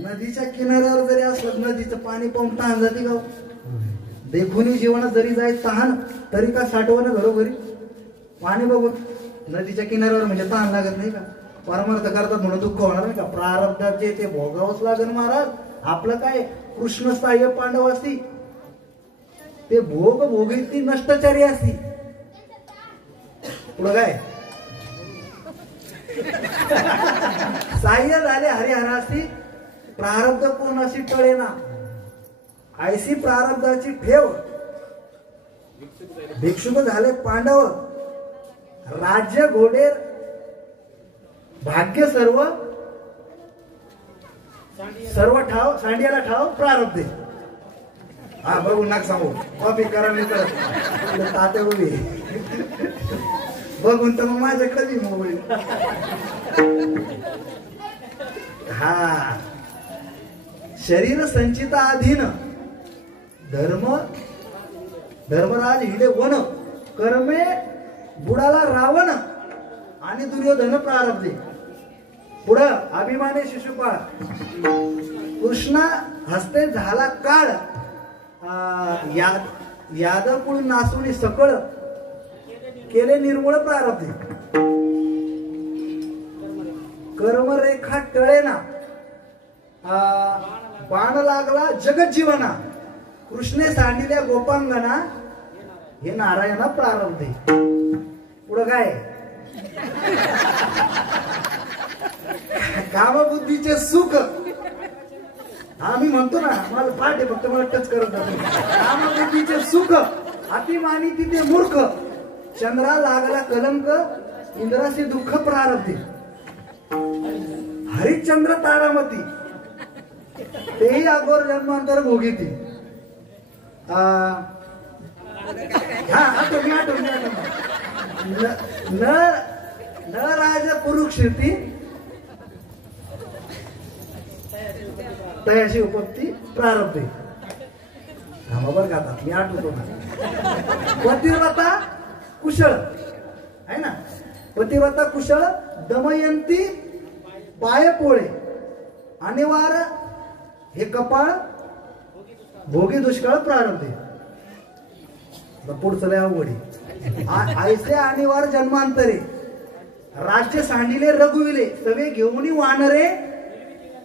नदीच्या किनाऱ्यावर जरी असलं, नदीचं पाणी पाहून तहान जाते का. देखूनही जीवनात जरी जाय तहान, तरी का साठवणं घरोघरी पाणी बघून. नदीच्या किनाऱ्यावर म्हणजे तहान लागत नाही का. परमार्थ करतात म्हणून दुःख होणार नाही का. प्रारब्धाचे ते भोगावंच लागेल महाराज. आपलं काय, कृष्ण साह्य पांडव असती, ते भोग भोगीत ती नष्टचारी असती. पुढं काय साह्य झाले हरिहरासी, प्रारब्ध कोणाशी टळे ना. ऐसी प्रारब्धाची ठेव, भिक्षुक झाले पांडव. राज्य घोडे भाग्य सर्व, सर्व ठाव सांडियाला ठाव प्रारब्धे. हा बघू नाक सांगू कॉपी करा, मी करत तात्या उभी. बघून तर मग माझ्याकडे बी मोबाईल. हा शरीर संचिता अधीन धर्मराज हिले वन कर्मे बुडाला रावण आणि दुर्योधन प्रारब्धे. पुढं अभिमाने शिशुपाळ कृष्णा हस्ते झाला काळ यादकुळ नासुनी सकळ केले निर्मूळ प्रारब्धे. कर्मरेखा टळेना बाण लागला जगज्जीवना कृष्णे सांडिल्या गोपांगना हे नारायणा प्रारब्धे. पुढं काय कामबुद्धीचे सुख. आम्ही म्हणतो ना मला पाठ आहे फक्त मला टच करत जातो. कामबुद्धीचे सुख अतिमानी तिथे मूर्ख चंद्रा लागला कलंक इंद्राचे दुःख प्रारब्धे. हरिश्चंद्र तारामती तेही अगोर जन्मांतर भोगीती. न राज कुरुक्षेत्री तयाशी उपत्ती प्रारब्धे. बरोबर का आता मी आठवतो ना. पतिव्रता कुशळ आहे ना. पतिव्रता कुशळ दमयंती पाय पोळे अनिवार हे कपाळ भोगी दुष्काळ प्रारब्धे. पुढचं लय अवघडी. आयसे अनिवार जन्मांतरे राज्य सांडिले रघुविले सवे घेऊन वानरे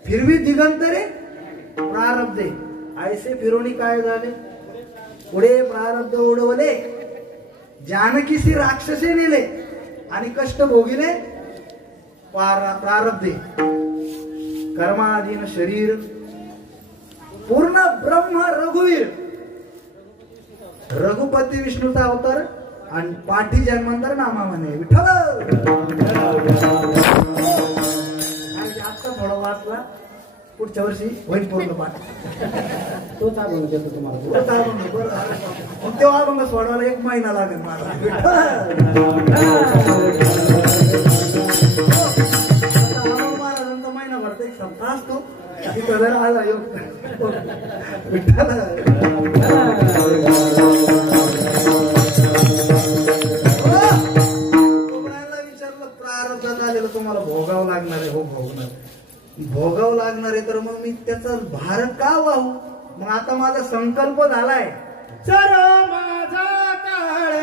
फिरवी दिगंतरे प्रारब्धे. आयसे फिरवणी काय झाले पुढे प्रारब्ध उडवले जानकीसी राक्षसे नेले आणि कष्ट भोगिले प्रारब्धे. कर्माधीन शरीर पूर्ण ब्रह्म रघुवीर रघुपती विष्णूचा अवतार आणि पाठी जन्मांतर नामा म्हणे विठ्ठल. आता थोडा वाचला पुढच्या वर्षी होईल पूर्ण पाठ. तोच अभंग देतो तुम्हाला. तेव्हा अभंग सोडवायला 1 महिना लागेल मला. महाराजांचा महिना भरता एक सप्ताह असतो तिथं जर आला योग विठ्ठल. विचारलं प्रारब्धात आलेलं तुम्हाला भोगावं लागणार आहे. हो भोगावं लागणार आहे तर मग मी त्याचा भार का वाहू. मग आता माझा संकल्प झालाय चर माझा काळ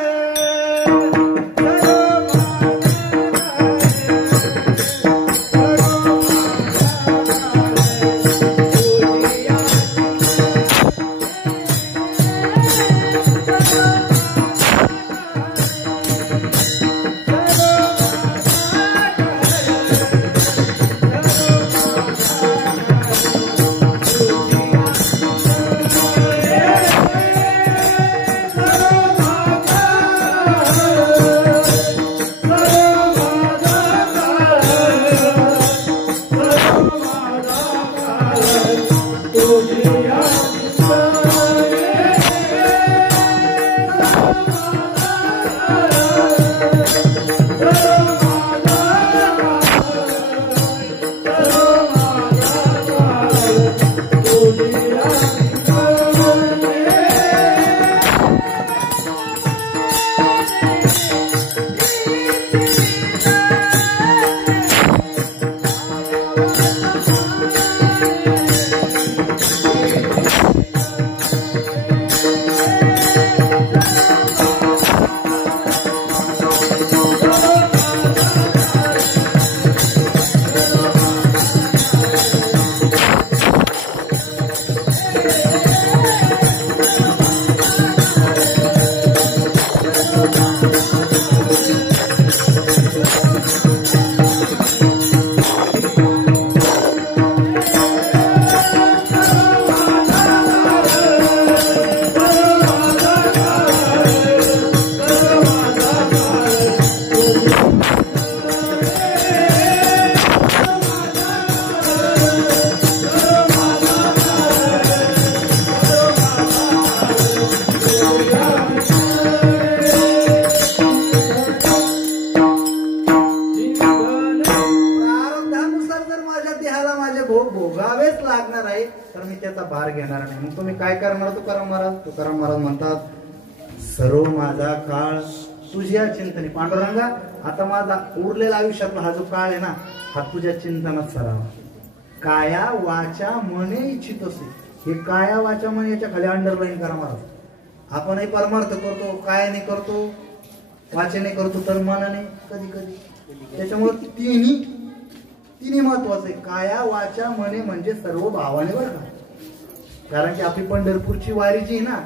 माझे भोग भोगावेच लागणार आहे तर मी त्याचा भार घेणार नाही. मग तुम्ही काय करणार तुकाराम महाराज? तुकाराम महाराज म्हणतात सर्व माझा काळ तुझ्या चिंतने. पांडुरंगा आता माझा उरलेला आयुष्यातला हा जो काळ आहे ना हा तुझ्या चिंतनात सरावा. काया वाचा मने इच्छित असे. हे काया वाचा मने याच्या खाली अंडरलाईन करा महाराज. आपणही परमार्थ करतो, कायाने करतो, वाचेने करतो तर मनाने कधी कधी. त्याच्यामुळे तिन्ही महत्वाचं आहे. काया वाचा मने म्हणजे सर्व भावाने बरं का. कारण की आपली पंढरपूरची वारी जी आहे ना,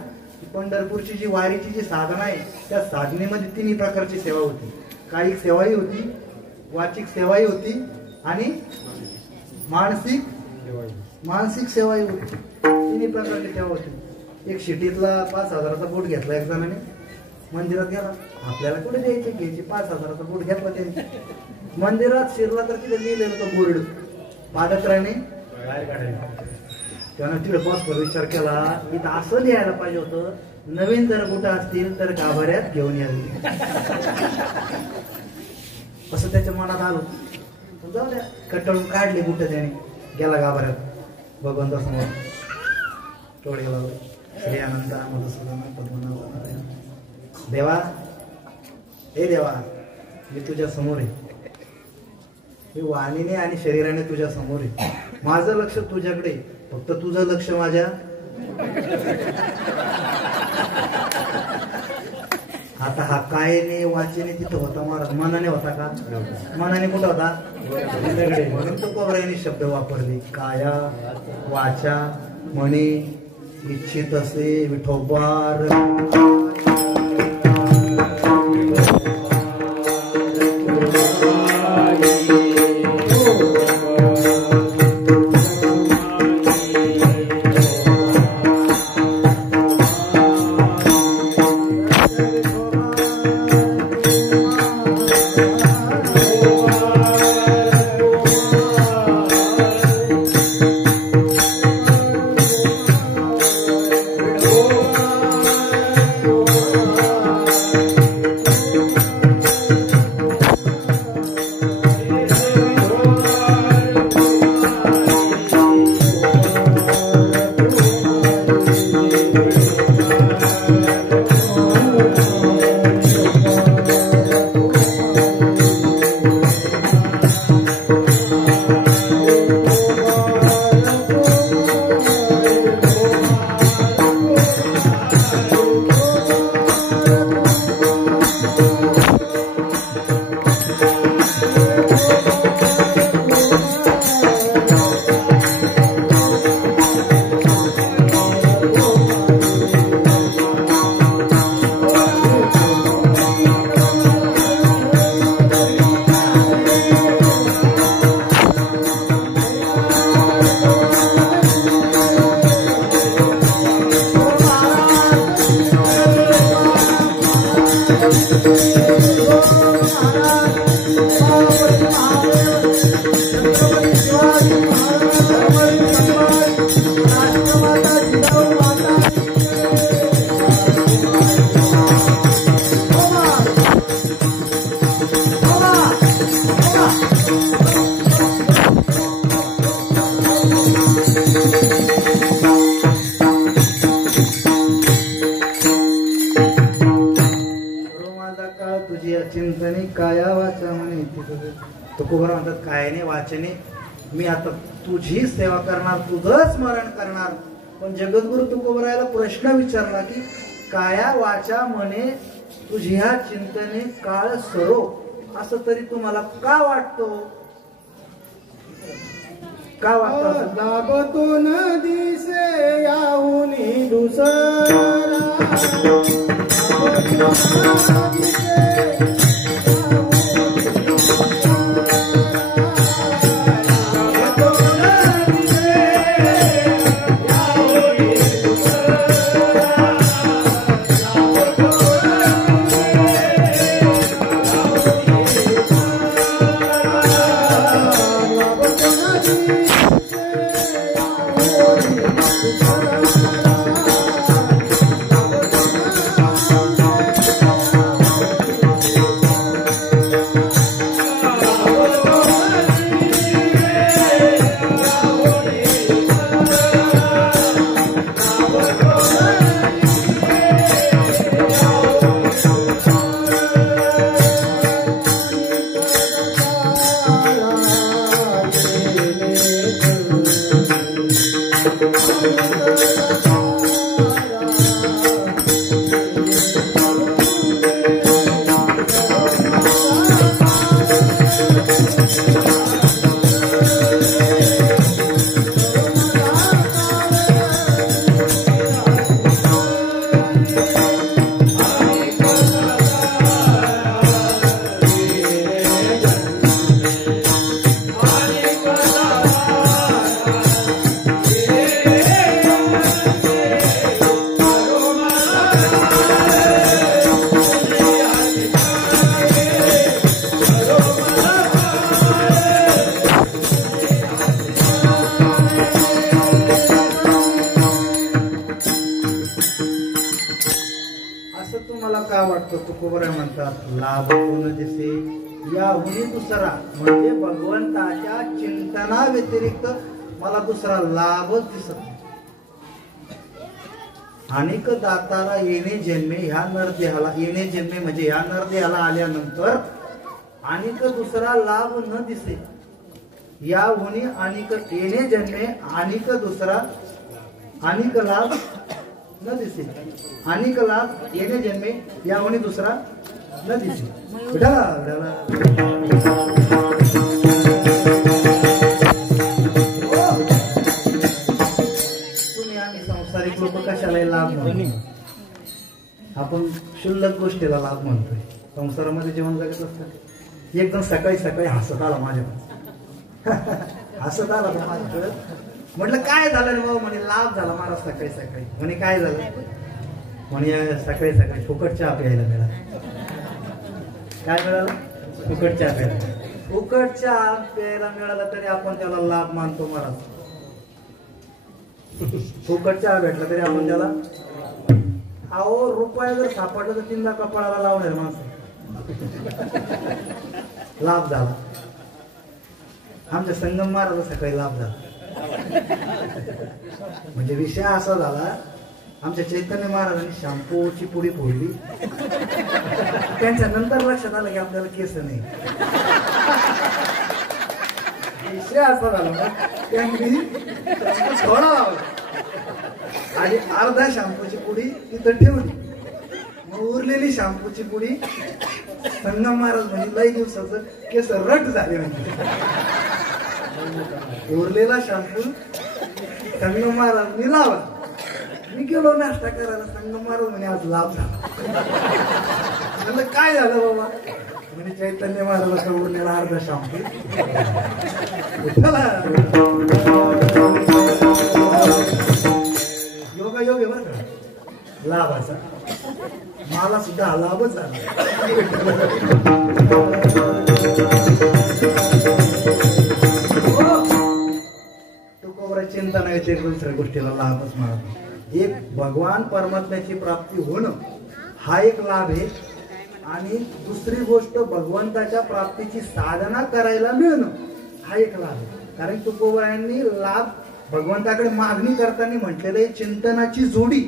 पंढरपूरची जी वारीची जी साधना आहे त्या साधनेमध्ये तिन्ही प्रकारची सेवा होती. कायिक सेवाही होती, वाचिक सेवाही होती आणि मानसिक सेवाही होती. तिन्ही प्रकारची सेवा होती. एक शिटीतला 5,000चा बूट घेतला एक जणाने, मंदिरात गेला. आपल्याला कुठे घ्यायची 5,000चा बूट घेतला त्यांनी. मंदिरात शिरला तर तिथे लिहिलेलं होतं बोर्ड पादत्राणे त्यानं तिथे बसवर विचार केला इथं असं लिहायला पाहिजे होतं, नवीन जर बुट असतील तर गाभाऱ्यात घेऊन यावी. असं त्याच्या मनात आलं. जाऊ द्या, कटळून काढले बुट त्याने, गेला गाभाऱ्यात भगवंतासमोर टोळे लावले. श्री अनंत मधुसूदन पद्मनाभ. देवा, हे देवा, मी तुझ्या समोर आहे. मी वाणीने आणि शरीराने तुझ्या समोर आहे. माझं लक्ष तुझ्याकडे, फक्त तुझं लक्ष माझ्या. आता हा कायने वाचेने तिथं होता महाराज, मनाने होता का? मनाने कुठं होता? म्हणून तो कोबराने शब्द वापरले. काया वाचा म्हणे इच्छित असे विठोबार. वाचने मी आता तुझी सेवा करणार, तुझं स्मरण करणार. पण जगद्गुरु तुकोबरायाला प्रश्न विचारला की काया वाचा म्हणे तुझ्या चिंतने काळ सरो, असं तरी तुम्हाला का वाटतो? का वाटतं? दाबतो न दिसे याहुनी दुसरा. तुकोबरा म्हणतात लाभ कोण दिसे याहुनी दुसरा म्हणजे भगवंताच्या चिंतना व्यतिरिक्त मला दुसरा लाभच दिसत नाही. अनेक दाताला येणे जन्मे ह्या नरदेहाला येणे जन्मे म्हणजे ह्या नरदेहाला आल्यानंतर अनेक दुसरा लाभ न दिसे. याहुनी अनेक येणे जन्मे अनेक दुसरा अनेक लाभ न दिसे. अनेक लाभ येणे जन्मे याहुनी दुसरा न दिसे. तुम्ही आम्ही संसारिक लोक कशाला लाभ म्हणतो? आपण क्षुल्लक गोष्टीला लाभ म्हणतोय. संसारामध्ये जेवण जगत असतात. एक जण सकाळी सकाळी हसत आला माझ्या हसत आला तो माझ्याकडे. म्हटलं काय झालं रे बाबा? म्हणे लाभ झाला मला सकाळी सकाळी. म्हणे काय झालं? म्हणे सकाळी सकाळी फुकट चहा प्यायला मिळाला. काय मिळालं? फुकट चहा प्यायला. फुकट चहा प्यायला मिळाला तरी आपण त्याला लाभ मानतो महाराज. फुकट चहा भेटला तरी आपण त्याला अहो रुपया जर सापडलं तर 3 लाख कपाळाला लावणार माणसं. लाभ झाला. आमच्या संगम महाराज सकाळी लाभ झाला. म्हणजे विषय असा झाला, आमच्या चैतन्य महाराजांनी शॅम्पूची पुडी फोडली. त्यांच्या नंतर लक्षात आलं की आपल्याला केस नाही. विषय असा झाला त्यांनी थोडा आणि अर्धा शॅम्पूची पुडी तिथं ठेवली. मग उरलेली शॅम्पूची पुडी संगम महाराज म्हणजे लई दिवसाचं केस रट झाले. म्हणजे उरलेला शॅम्पू संगम महाराज लावा. मी गेलो नाश्ता करायला. संगम महाराज म्हणे आज लाभ झाला. म्हणलं काय झालं बाबा? म्हणजे चैतन्य महाराजाचा उरलेला अर्धा शॅम्पू. योगा योग आहे बरं का लाभाचा. मला सुद्धा हा लाभच झाला. चिंता नाही ते दुसऱ्या गोष्टीला लाभच म्हणत. एक भगवान परमात्म्याची प्राप्ती होणं हा एक लाभ आहे. आणि दुसरी गोष्ट भगवंताच्या प्राप्तीची साधना करायला मिळणं हा एक लाभ आहे. कारण तुकोबारायांनी लाभ भगवंताकडे मागणी करताना म्हटलेलं आहे चिंतनाची जोडी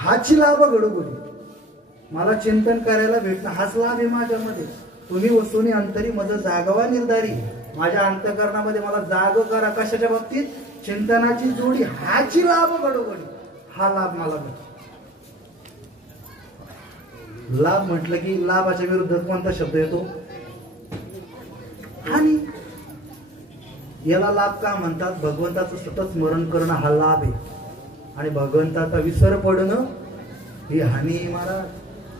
हाची लाभ घडोघडी. मला चिंतन करायला भेटणं हाच लाभ आहे माझ्यामध्ये. तुम्ही वस्तूने अंतरी मज जागवा निर्धारी. माझ्या अंतकरणामध्ये मला जाग करा. कशाच्या बाबतीत? चिंतनाची जोडी हाची लाभ घडोघडी. हा लाभ मला भेटतो. लाभ म्हटलं की लाभाच्या विरुद्ध कोणता शब्द येतो? हानी. याला लाभ का म्हणतात? भगवंताचं सतत स्मरण करणं हा लाभ आहे. आणि भगवंताचा विसर पडणं ही हानी. महाराज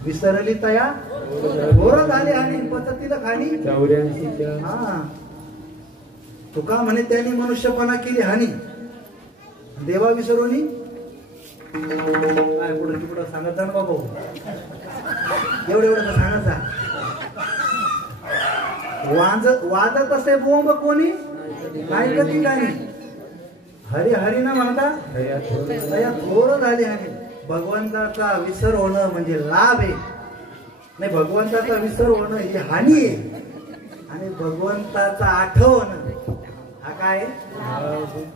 विसरली तया गोर झाले आणि पद्धतीला खाणी. हा तुका म्हणे त्याने मनुष्यपणा केली हानी. देवा विसरोनी काय पुढे तिकडं सांगत जा ना बाबा. एवढं सांगत जा. वाजत असे बोंब कोणी नाही कधी काही. हरी हरी ना म्हणता तया थोर झाले हानी. भगवंताचा विसर होणं म्हणजे लाभ आहे. नाही भगवंताचा विसर होणं ही हानी आहे. आणि भगवंताचा आठवणं हा काय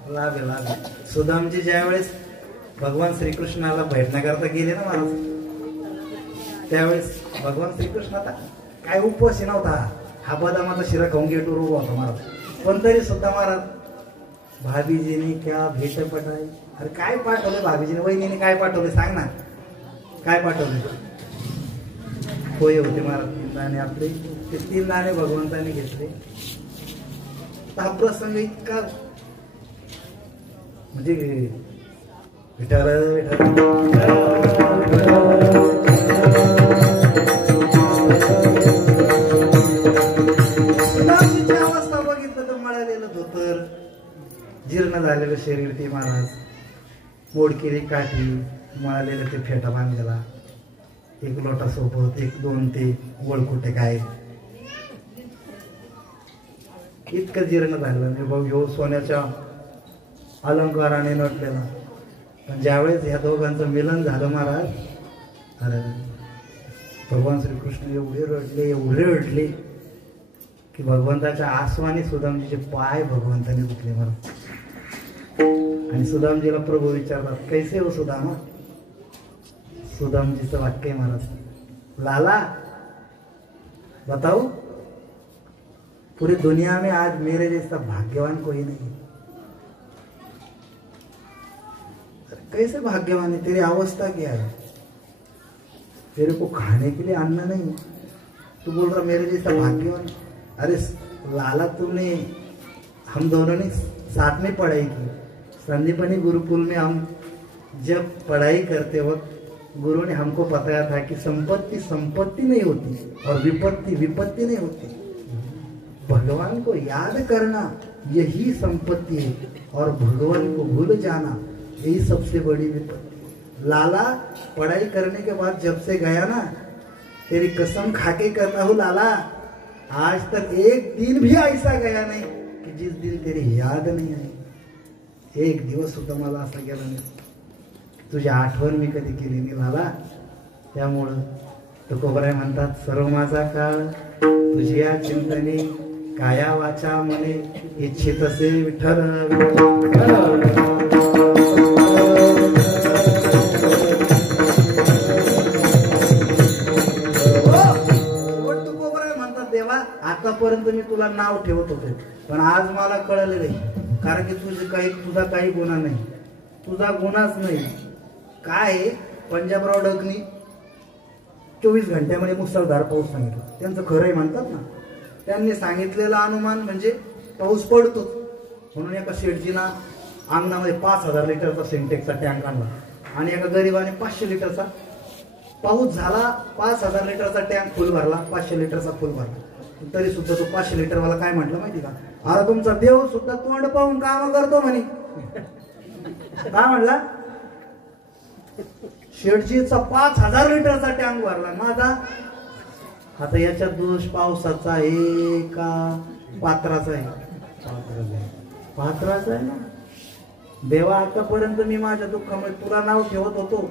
लाभ आहे. लाभ. सुदामजी ज्या वेळेस भगवान श्रीकृष्णाला भेटण्याकरता गेले ना महाराज, त्यावेळेस भगवान श्रीकृष्णाचा काय उपवास नव्हता. हा बदामाचा शिरा खाऊन गेटवर उभा होता महाराज. पण तरी सुद्धा महाराज भाभीजीने क्या भेट पटाई. अरे काय पाठवलं भाभीजीने, वहिनीने काय पाठवलं सांग ना, काय पाठवलं? होय होते महाराज 3 दाणे आपले, ते 3 दाणे भगवंताने घेतले. हा प्रसंग इतका म्हणजे विठार सुदामजीची अवस्था बघितलं तर मळालेलं धोतर, जीर्ण झालेलं शरीर, ते महाराज मोडकेली काठी, मळालेलं ते फेटा बांधलेला, 1 लोटा सोबत 1-2 ते वळकुटे काय, इतकं जीर्ण झालेलं नाही भाऊ. ह्यो सोन्याच्या अलंकाराने नटलेला. पण ज्यावेळेस ह्या दोघांचं मिलन झालं महाराज, अरे भगवान श्रीकृष्ण एवढे रडले की भगवंताच्या आसवाने सुदामजीचे पाय भगवंताने दुखले महाराज. आणि सुदामजीला प्रभू विचारतात, कैसे हो सुदामा? सुदामजीचं वाक्य आहे महाराज, लाला बताओ, पूरी दुनिया में आज मेरे जैसा भाग्यवान कोई नहीं. कैसे भाग्यवान है, तेरी अवस्था क्या है? तेरे को खाने के लिए अन्न नहीं, तू बोल रहा मेरे जैसा भाग्यवान. अरे लाला, तुमने हम दोनों ने साथ में पढ़ाई की. संदीपनी गुरुकुल में हम जब पढ़ाई करते वक्त गुरु ने हमको बताया था कि संपत्ति संपत्ति नहीं होती और विपत्ति विपत्ति नहीं होती. भगवान को याद करना यही संपत्ति है और भगवान को भूल जाना यही सबसे बड़ी विपत्ति. लाला, पढ़ाई करने के बाद जब से गया ना, तेरी कसम खाके कहता हूँ लाला, आज तक एक दिन भी ऐसा गया नहीं कि जिस दिन तेरी याद नहीं आई. एक दिवस सुद्धा मला असा गेला नाही, तुझी आठवण मी कधी केली नाही लाला. त्यामुळं तुकोबराय म्हणतात, सर्व माझा काळ तुझ्या चिंतने, काया वाचा मने इच्छितसे विठ्ठल. आतापर्यंत मी तुला नाव ठेवत होते, पण आज मला कळलं नाही, कारण की तुझा काही गुन्हा नाही, तुझा गुन्हाच नाही. काय पंजाबराव डकनी 24 घंट्यामध्ये मुसळधार पाऊस सांगितला, त्यांचं खरंय म्हणतात ना. त्यांनी सांगितलेला अनुमान म्हणजे पाऊस पडतोच, म्हणून एका शेठजीना अंगणामध्ये 5000 लिटरचा सिंटेक्सचा टँक आणला आणि एका गरीबाने 500 लिटरचा. पाऊस झाला, 5000 लिटरचा टँक फुल भरला, 500 लिटरचा फुल भरला. तरी सुद्धा तो 500 लिटरवाला काय म्हटलं माहिती का? अरे तुमचा देव सुद्धा तोंड पाहून काम करतो म्हणे. काय म्हणला? शेठजीचा 5000 लिटरचा टँक भरला, माझा. आता याच्यात दोष पावसाचा आहे का पात्राचा आहे? पात्राचा आहे ना. देवा, आतापर्यंत मी माझ्या दुःखामध्ये तुला नाव ठेवत होतो,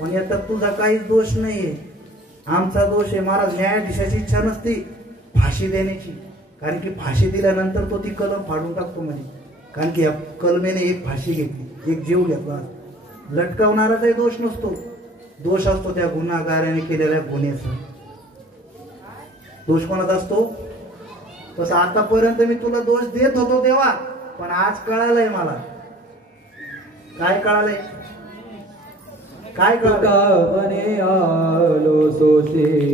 पण याच्यात तुझा काहीच दोष नाहीये, आमचा दोष आहे. महाराज, न्यायाधीशाची इच्छा नसती फाशी देण्याची, कारण की फाशी दिल्यानंतर तो ती कलम फाडून टाकतो म्हणे, कारण की या कलमेने एक फाशी घेतली, एक जीव घेतला. लटकवणाराचाही दोष नसतो, दोष असतो त्या गुन्हेगाराने केलेल्या गुन्ह्याचा. दोष कोणाचा असतो? तसं आतापर्यंत मी तुला दोष देत होतो देवा, पण आज कळालंय मला. काय कळालंय? काय कळालं? आलो सोसे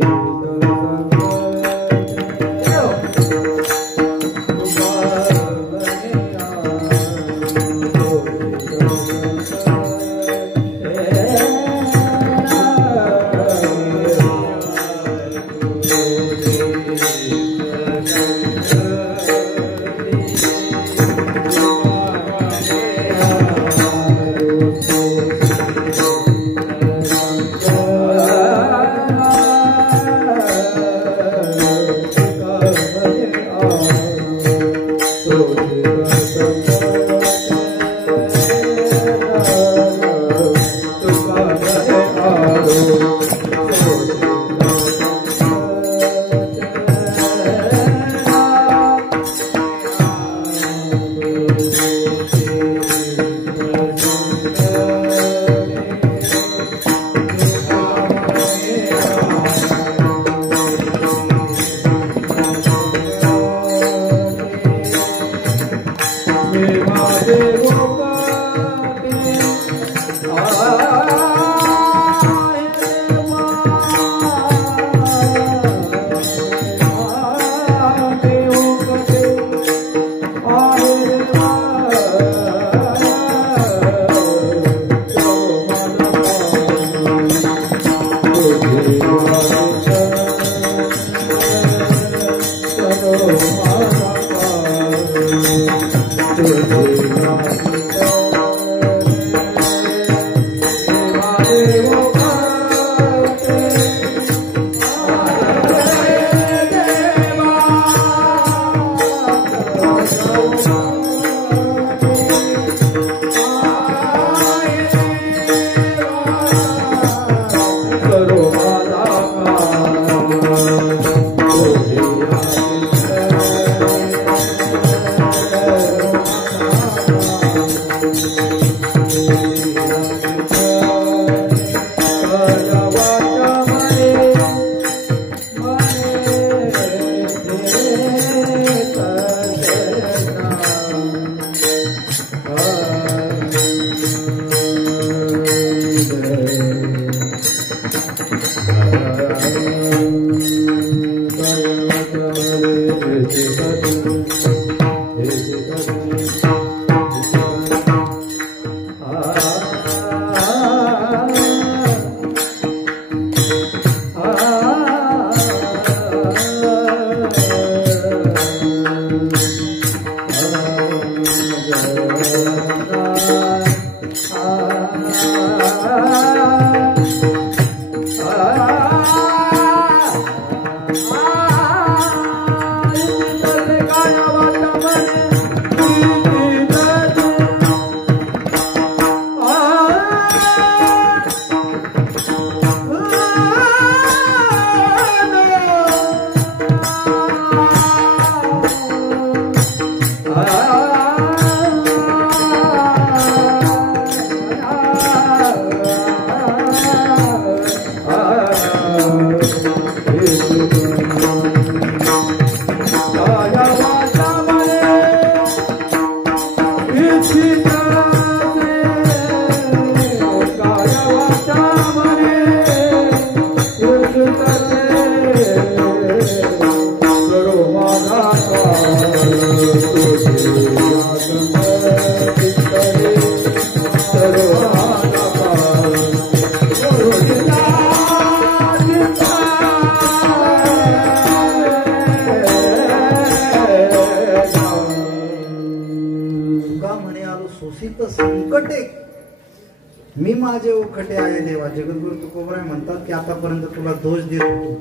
मी माझे ओखटे आहे देवा. जगद्गुरु तुकोबराय म्हणतात की आतापर्यंत तुला दोष देत होतो,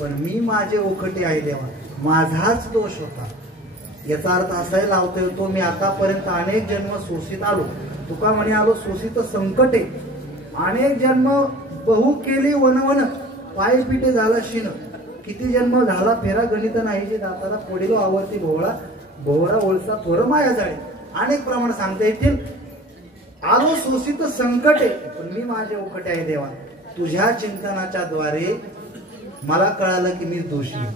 पण मी माझे ओखटे आहे देवा, माझाच दोष होता. याचा अर्थ असाही लावता येतो मी आतापर्यंत अनेक जन्म शोषित आलो. तुका म्हणे आलो शोषित संकटे, अनेक जन्म बहु केली वनवन, पाय पिटे झाला शिन. किती जन्म झाला फेरा गणित नाही, जे दाताला पोडिलो आवरती भोवळा, भोवरा ओळसा थोर माया जाळे. अनेक प्रमाण सांगता येतील. आलो शोषित संकटे, पण मी माझे ओखटे आहे देवा. तुझ्या चिंतनाच्या द्वारे मला कळालं की मी दोषी आहे.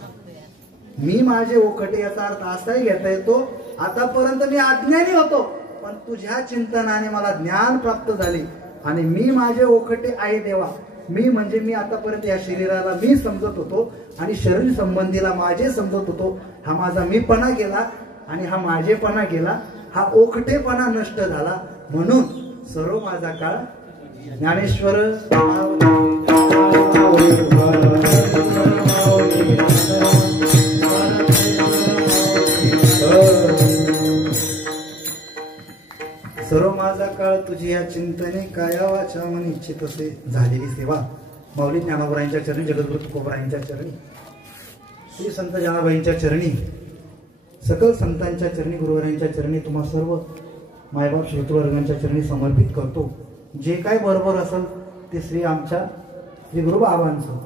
मी माझे ओखटे, याचा अर्थ असाही घेता येतो आतापर्यंत मी अज्ञानी होतो, पण तुझ्या चिंतनाने मला ज्ञान प्राप्त झाले आणि मी माझे ओखटे आहे देवा. मी म्हणजे मी आतापर्यंत या शरीराला मी समजत होतो आणि शरीर संबंधीला माझे समजत होतो. हा माझा मीपणा गेला आणि हा माझेपणा गेला, हा ओखटेपणा नष्ट झाला. म्हणून सर्व माझा काळ ज्ञानेश्वर सर्व माझा काळ तुझी या चिंतने काया वाचा मन इच्छित असे झालेली सेवा. माऊली ज्ञानोबरायांच्या चरणी, जगद्गुरु तुकोबरायांच्या चरणी, श्री संत जनाबाईंच्या चरणी, सकल संतांच्या चरणी, गुरुवारांच्या चरणी, तुम्हा सर्व मायबाप श्रोतृवर्गांच्या चरणी समर्पित करतो. जे काय बरोबर असेल ते श्री आमच्या श्री गुरुबाबांचं,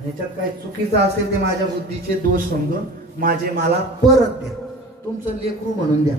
ह्याच्यात काय चुकीचं असेल ते माझ्या बुद्धीचे दोष समजून माझे मला परत द्या. तुमचं लेकरू म्हणून द्या.